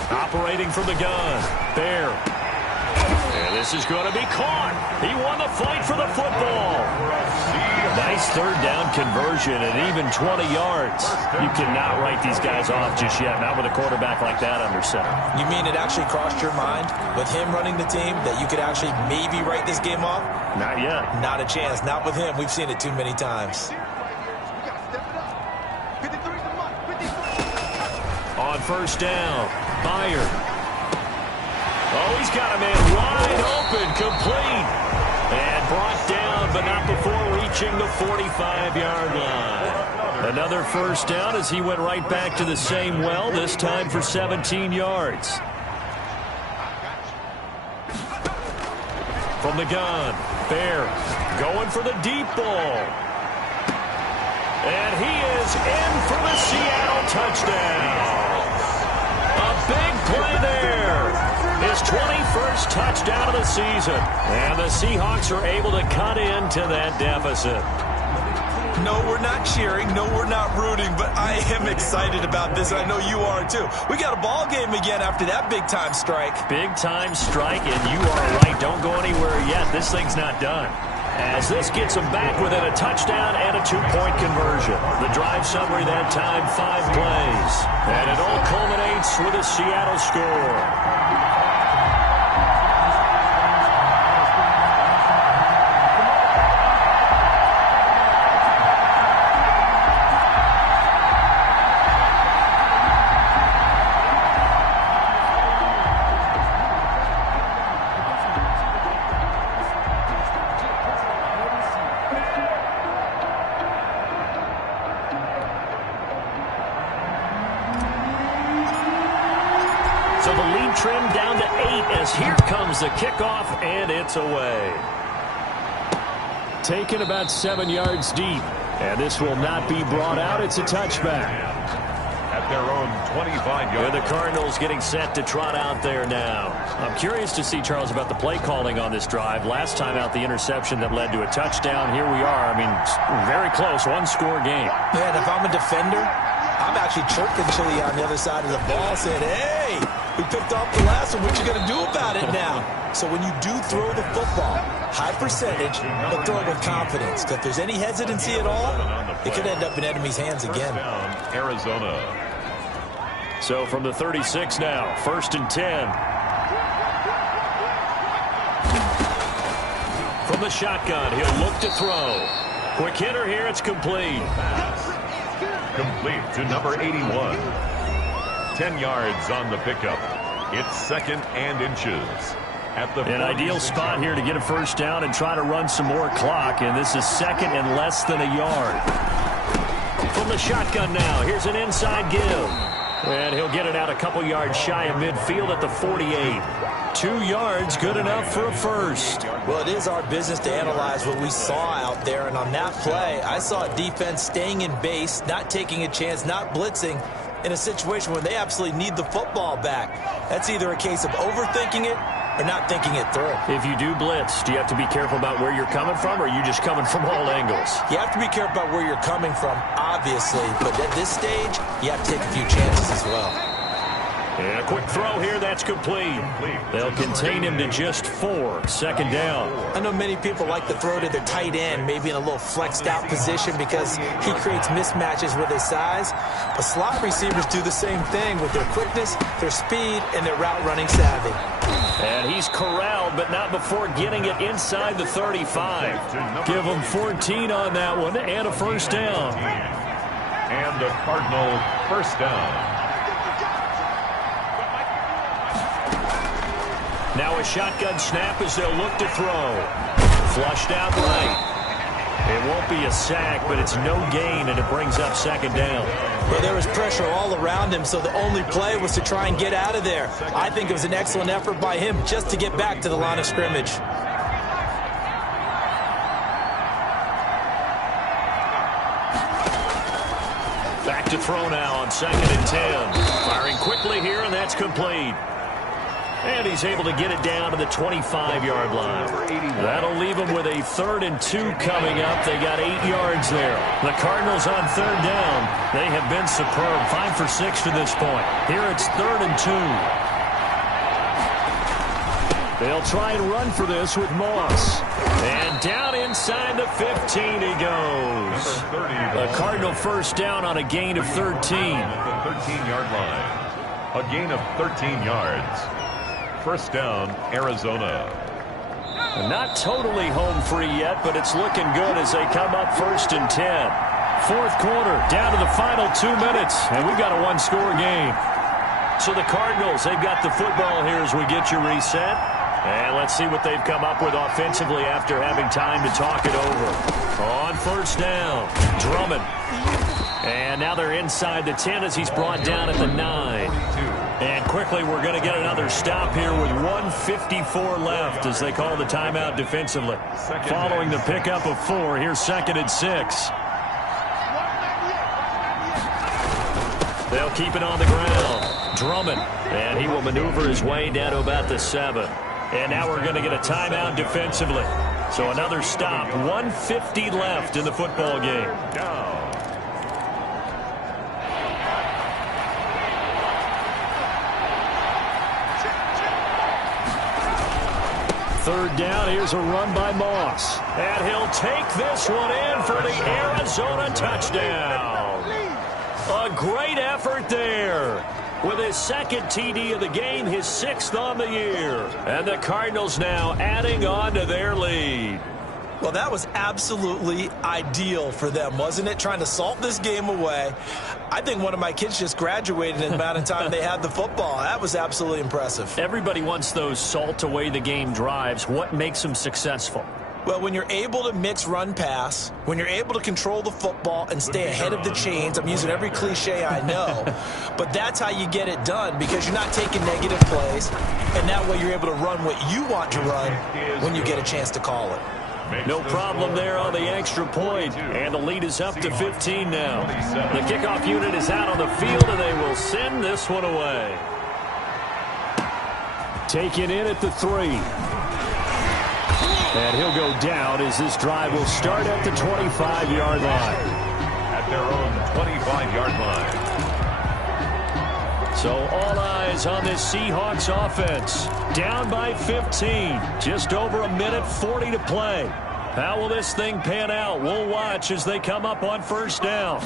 Operating from the gun. Bear. And this is going to be caught. He won the fight for the football. Nice 3rd down conversion and even 20 yards. You cannot write these guys off just yet, not with a quarterback like that under center. You mean it actually crossed your mind with him running the team that you could actually maybe write this game off? Not yet. Not a chance. Not with him. We've seen it too many times. On 1st down, Byer. Oh, he's got a man wide open, complete. And brought down, but not before reaching the 45-yard line. Another 1st down as he went right back to the same well, this time for 17 yards. From the gun, Bear going for the deep ball. And he is in for the Seattle touchdown. A big play there. His 21st touchdown of the season. And the Seahawks are able to cut into that deficit. No, we're not cheering. No, we're not rooting. But I am excited about this. I know you are, too. We got a ball game again after that big-time strike. Big-time strike, and you are right. Don't go anywhere yet. This thing's not done. As this gets them back within a touchdown and a 2-point conversion. The drive summary that time, 5 plays. And it all culminates with a Seattle score. So the lead trimmed down to 8 as here comes the kickoff, and it's away. Taken about 7 yards deep. And this will not be brought out. It's a touchback. at their own 25-yard line. The Cardinals getting set to trot out there now. I'm curious to see, Charles, about the play calling on this drive. Last time out, the interception that led to a touchdown. Here we are. I mean, very close, one-score game. Yeah, and if I'm a defender, I'm actually chirping Chili on the other side of the ball saying, hey, we picked off the last one. What you going to do about it now? So when you do throw the football, high percentage, but throw it with confidence. If there's any hesitancy at all, it could end up in enemy's hands again. Arizona. So from the 36 now, 1st and 10. From the shotgun, he'll look to throw. Quick hitter here, it's complete. Complete to number 81. 10 yards on the pickup. It's 2nd and inches. At the an ideal spot here to get a first down and try to run some more clock, and this is 2nd and less than a yard. From the shotgun now, here's an inside give. And he'll get it out a couple yards shy of midfield at the 48. 2 yards, good enough for a first. Well, it is our business to analyze what we saw out there, and on that play, I saw a defense staying in base, not taking a chance, not blitzing, in a situation where they absolutely need the football back. That's either a case of overthinking it or not thinking it through. If you do blitz, do you have to be careful about where you're coming from, or are you just coming from all angles? You have to be careful about where you're coming from, obviously, but at this stage, you have to take a few chances as well. And a quick throw here, that's complete. They'll contain him to just 4, 2nd down. I know many people like to throw to their tight end, maybe in a little flexed out position because he creates mismatches with his size. But slot receivers do the same thing with their quickness, their speed, and their route running savvy. And he's corralled, but not before getting it inside the 35. Give him 14 on that one and a first down. And a Cardinal first down. Now a shotgun snap as they'll look to throw. Flushed out right. It won't be a sack, but it's no gain, and it brings up 2nd down. Well, there was pressure all around him, so the only play was to try and get out of there. I think it was an excellent effort by him just to get back to the line of scrimmage. Back to throw now on 2nd and 10. Firing quickly here, and that's complete. And he's able to get it down to the 25-yard line. That'll leave him with a 3rd and 2 coming up. They got 8 yards there. The Cardinals on 3rd down. They have been superb. 5 for 6 to this point. Here it's 3rd and 2. They'll try and run for this with Moss. And down inside the 15 he goes. A Cardinal first down on a gain of 13. At the 13-yard line. A gain of 13 yards. First down, Arizona. Not totally home free yet, but it's looking good as they come up 1st and 10. 4th quarter, down to the final 2 minutes, and we've got a one-score game. So the Cardinals, they've got the football here as we get you reset. And let's see what they've come up with offensively after having time to talk it over. On 1st down, Drummond. And now they're inside the 10 as he's brought down at the 9. And quickly, we're going to get another stop here with 1:54 left as they call the timeout defensively. Following the pickup of 4, here's 2nd and 6. They'll keep it on the ground. Drummond, and he will maneuver his way down to about the 7. And now we're going to get a timeout defensively. So another stop, 1:50 left in the football game. Third down, here's a run by Moss. And he'll take this one in for the Arizona touchdown. A great effort there. With his 2nd TD of the game, his 6th on the year. And the Cardinals now adding on to their lead. Well, that was absolutely ideal for them, wasn't it? Trying to salt this game away. I think one of my kids just graduated in the amount of time they had the football. That was absolutely impressive. Everybody wants those salt away the game drives. What makes them successful? Well, when you're able to mix run-pass, when you're able to control the football and stay ahead of the chains, I'm using every cliche I know, but that's how you get it done because you're not taking negative plays, and that way you're able to run what you want to run when you get a chance to call it. No problem there on the extra point, and the lead is up to 15 now. The kickoff unit is out on the field, and they will send this one away. Taken in at the 3. And he'll go down as this drive will start at the 25-yard line. At their own 25-yard line. So all eyes on this Seahawks offense. Down by 15. Just over a minute 40 to play. How will this thing pan out? We'll watch as they come up on first down.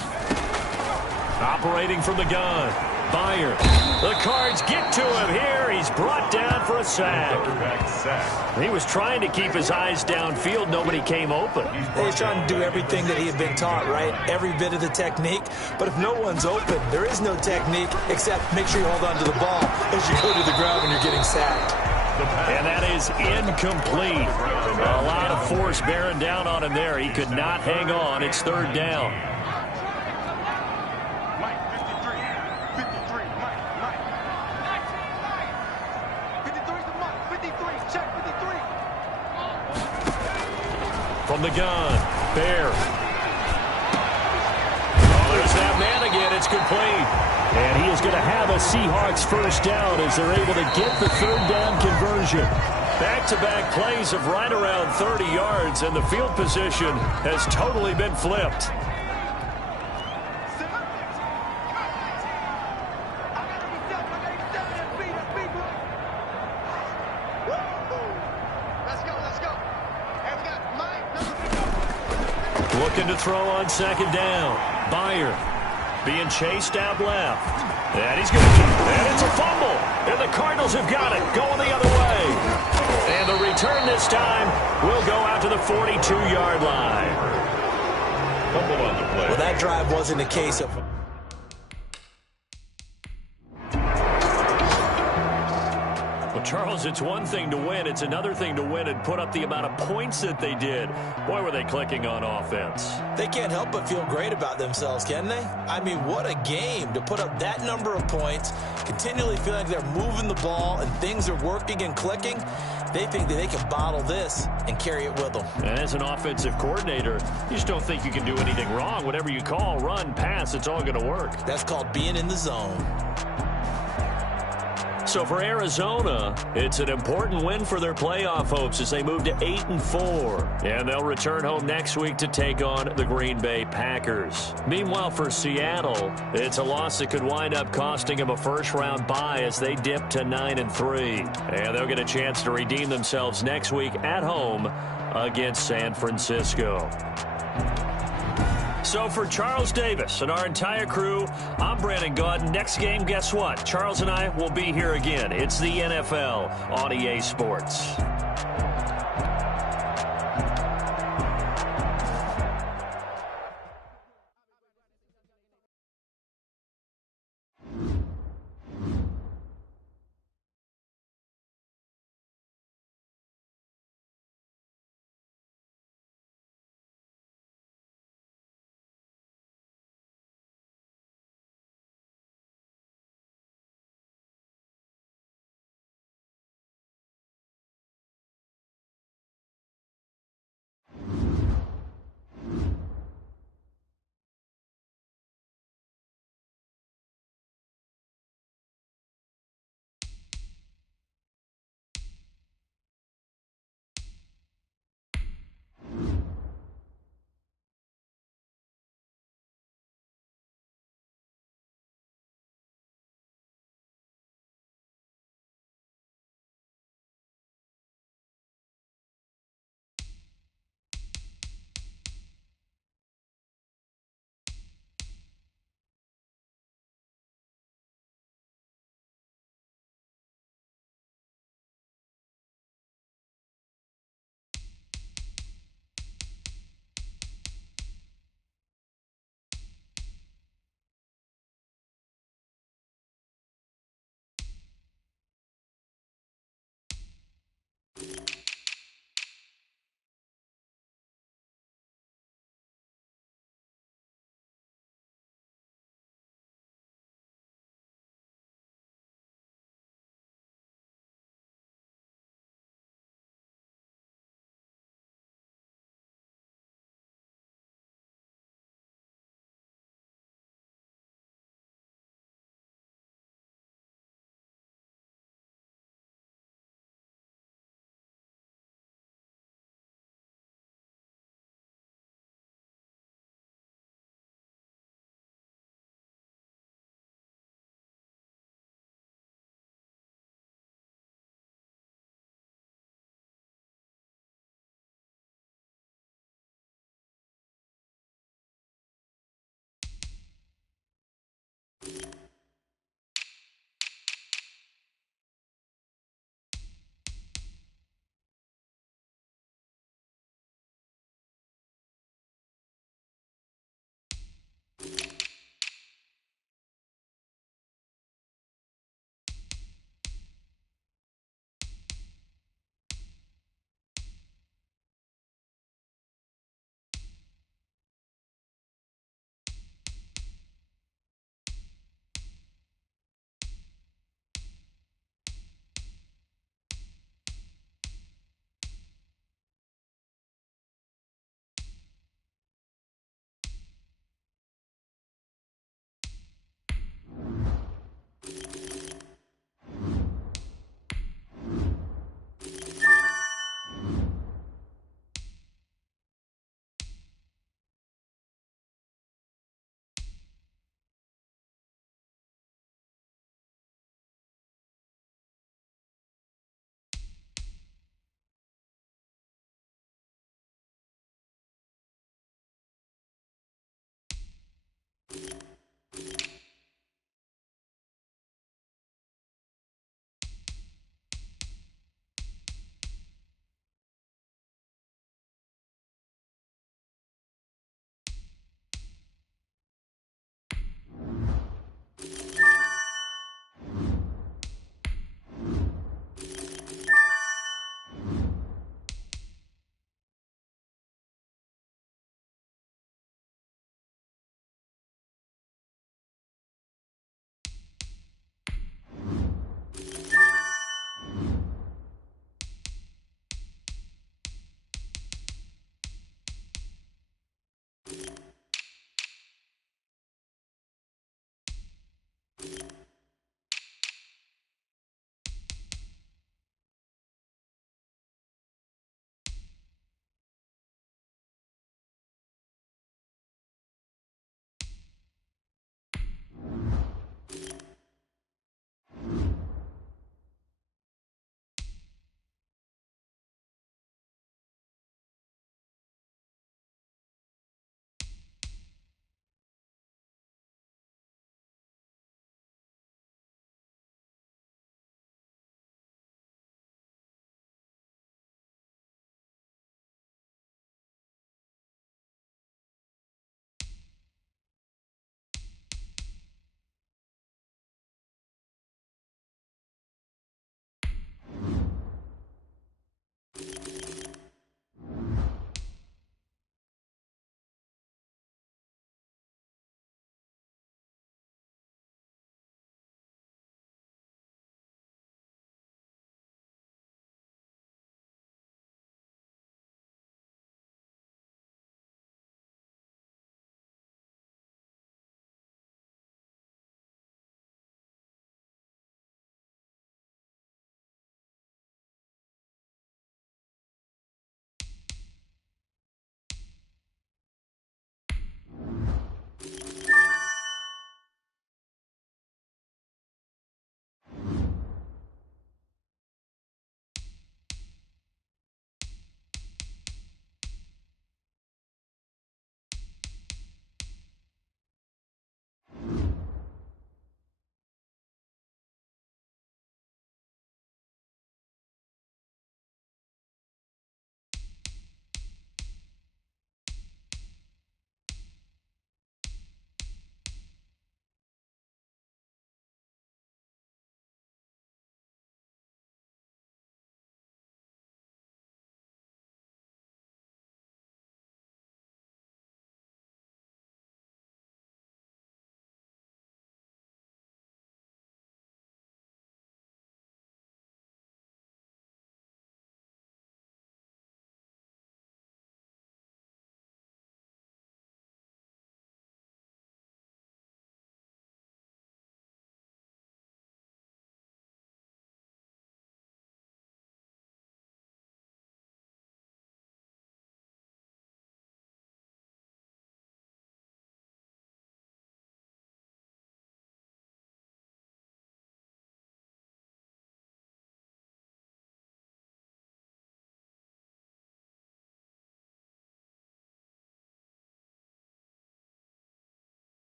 Operating from the gun. Byer. The Cards get to him here. He's brought down for a sack. He was trying to keep his eyes downfield. Nobody came open. He's trying to do everything that he had been taught, right? Every bit of the technique. But if no one's open, there is no technique except make sure you hold on to the ball as you go to the ground when you're getting sacked. And that is incomplete. A lot of force bearing down on him there. He could not hang on. It's third down. From the gun, Bear. Oh, there's that man again. It's complete. And he is going to have a Seahawks first down as they're able to get the third down conversion. Back-to-back plays of right around 30 yards, and the field position has totally been flipped. Looking to throw on second down. Byer being chased out left. And he's going to keep it. And it's a fumble. And the Cardinals have got it. Going the other way. And the return this time will go out to the 42-yard line. Fumble on the play. Well, that drive wasn't a case of... Charles, it's one thing to win. It's another thing to win and put up the amount of points that they did. Boy, were they clicking on offense. They can't help but feel great about themselves, can they? I mean, what a game to put up that number of points, continually feeling like they're moving the ball and things are working and clicking. They think that they can bottle this and carry it with them. And as an offensive coordinator, you just don't think you can do anything wrong. Whatever you call, run, pass, it's all going to work. That's called being in the zone. So for Arizona, it's an important win for their playoff hopes as they move to 8-4. And they'll return home next week to take on the Green Bay Packers. Meanwhile, for Seattle, it's a loss that could wind up costing them a first-round bye as they dip to 9-3. And they'll get a chance to redeem themselves next week at home against San Francisco. So for Charles Davis and our entire crew, I'm Brandon Gaudin. Next game, guess what? Charles and I will be here again. It's the NFL on EA Sports.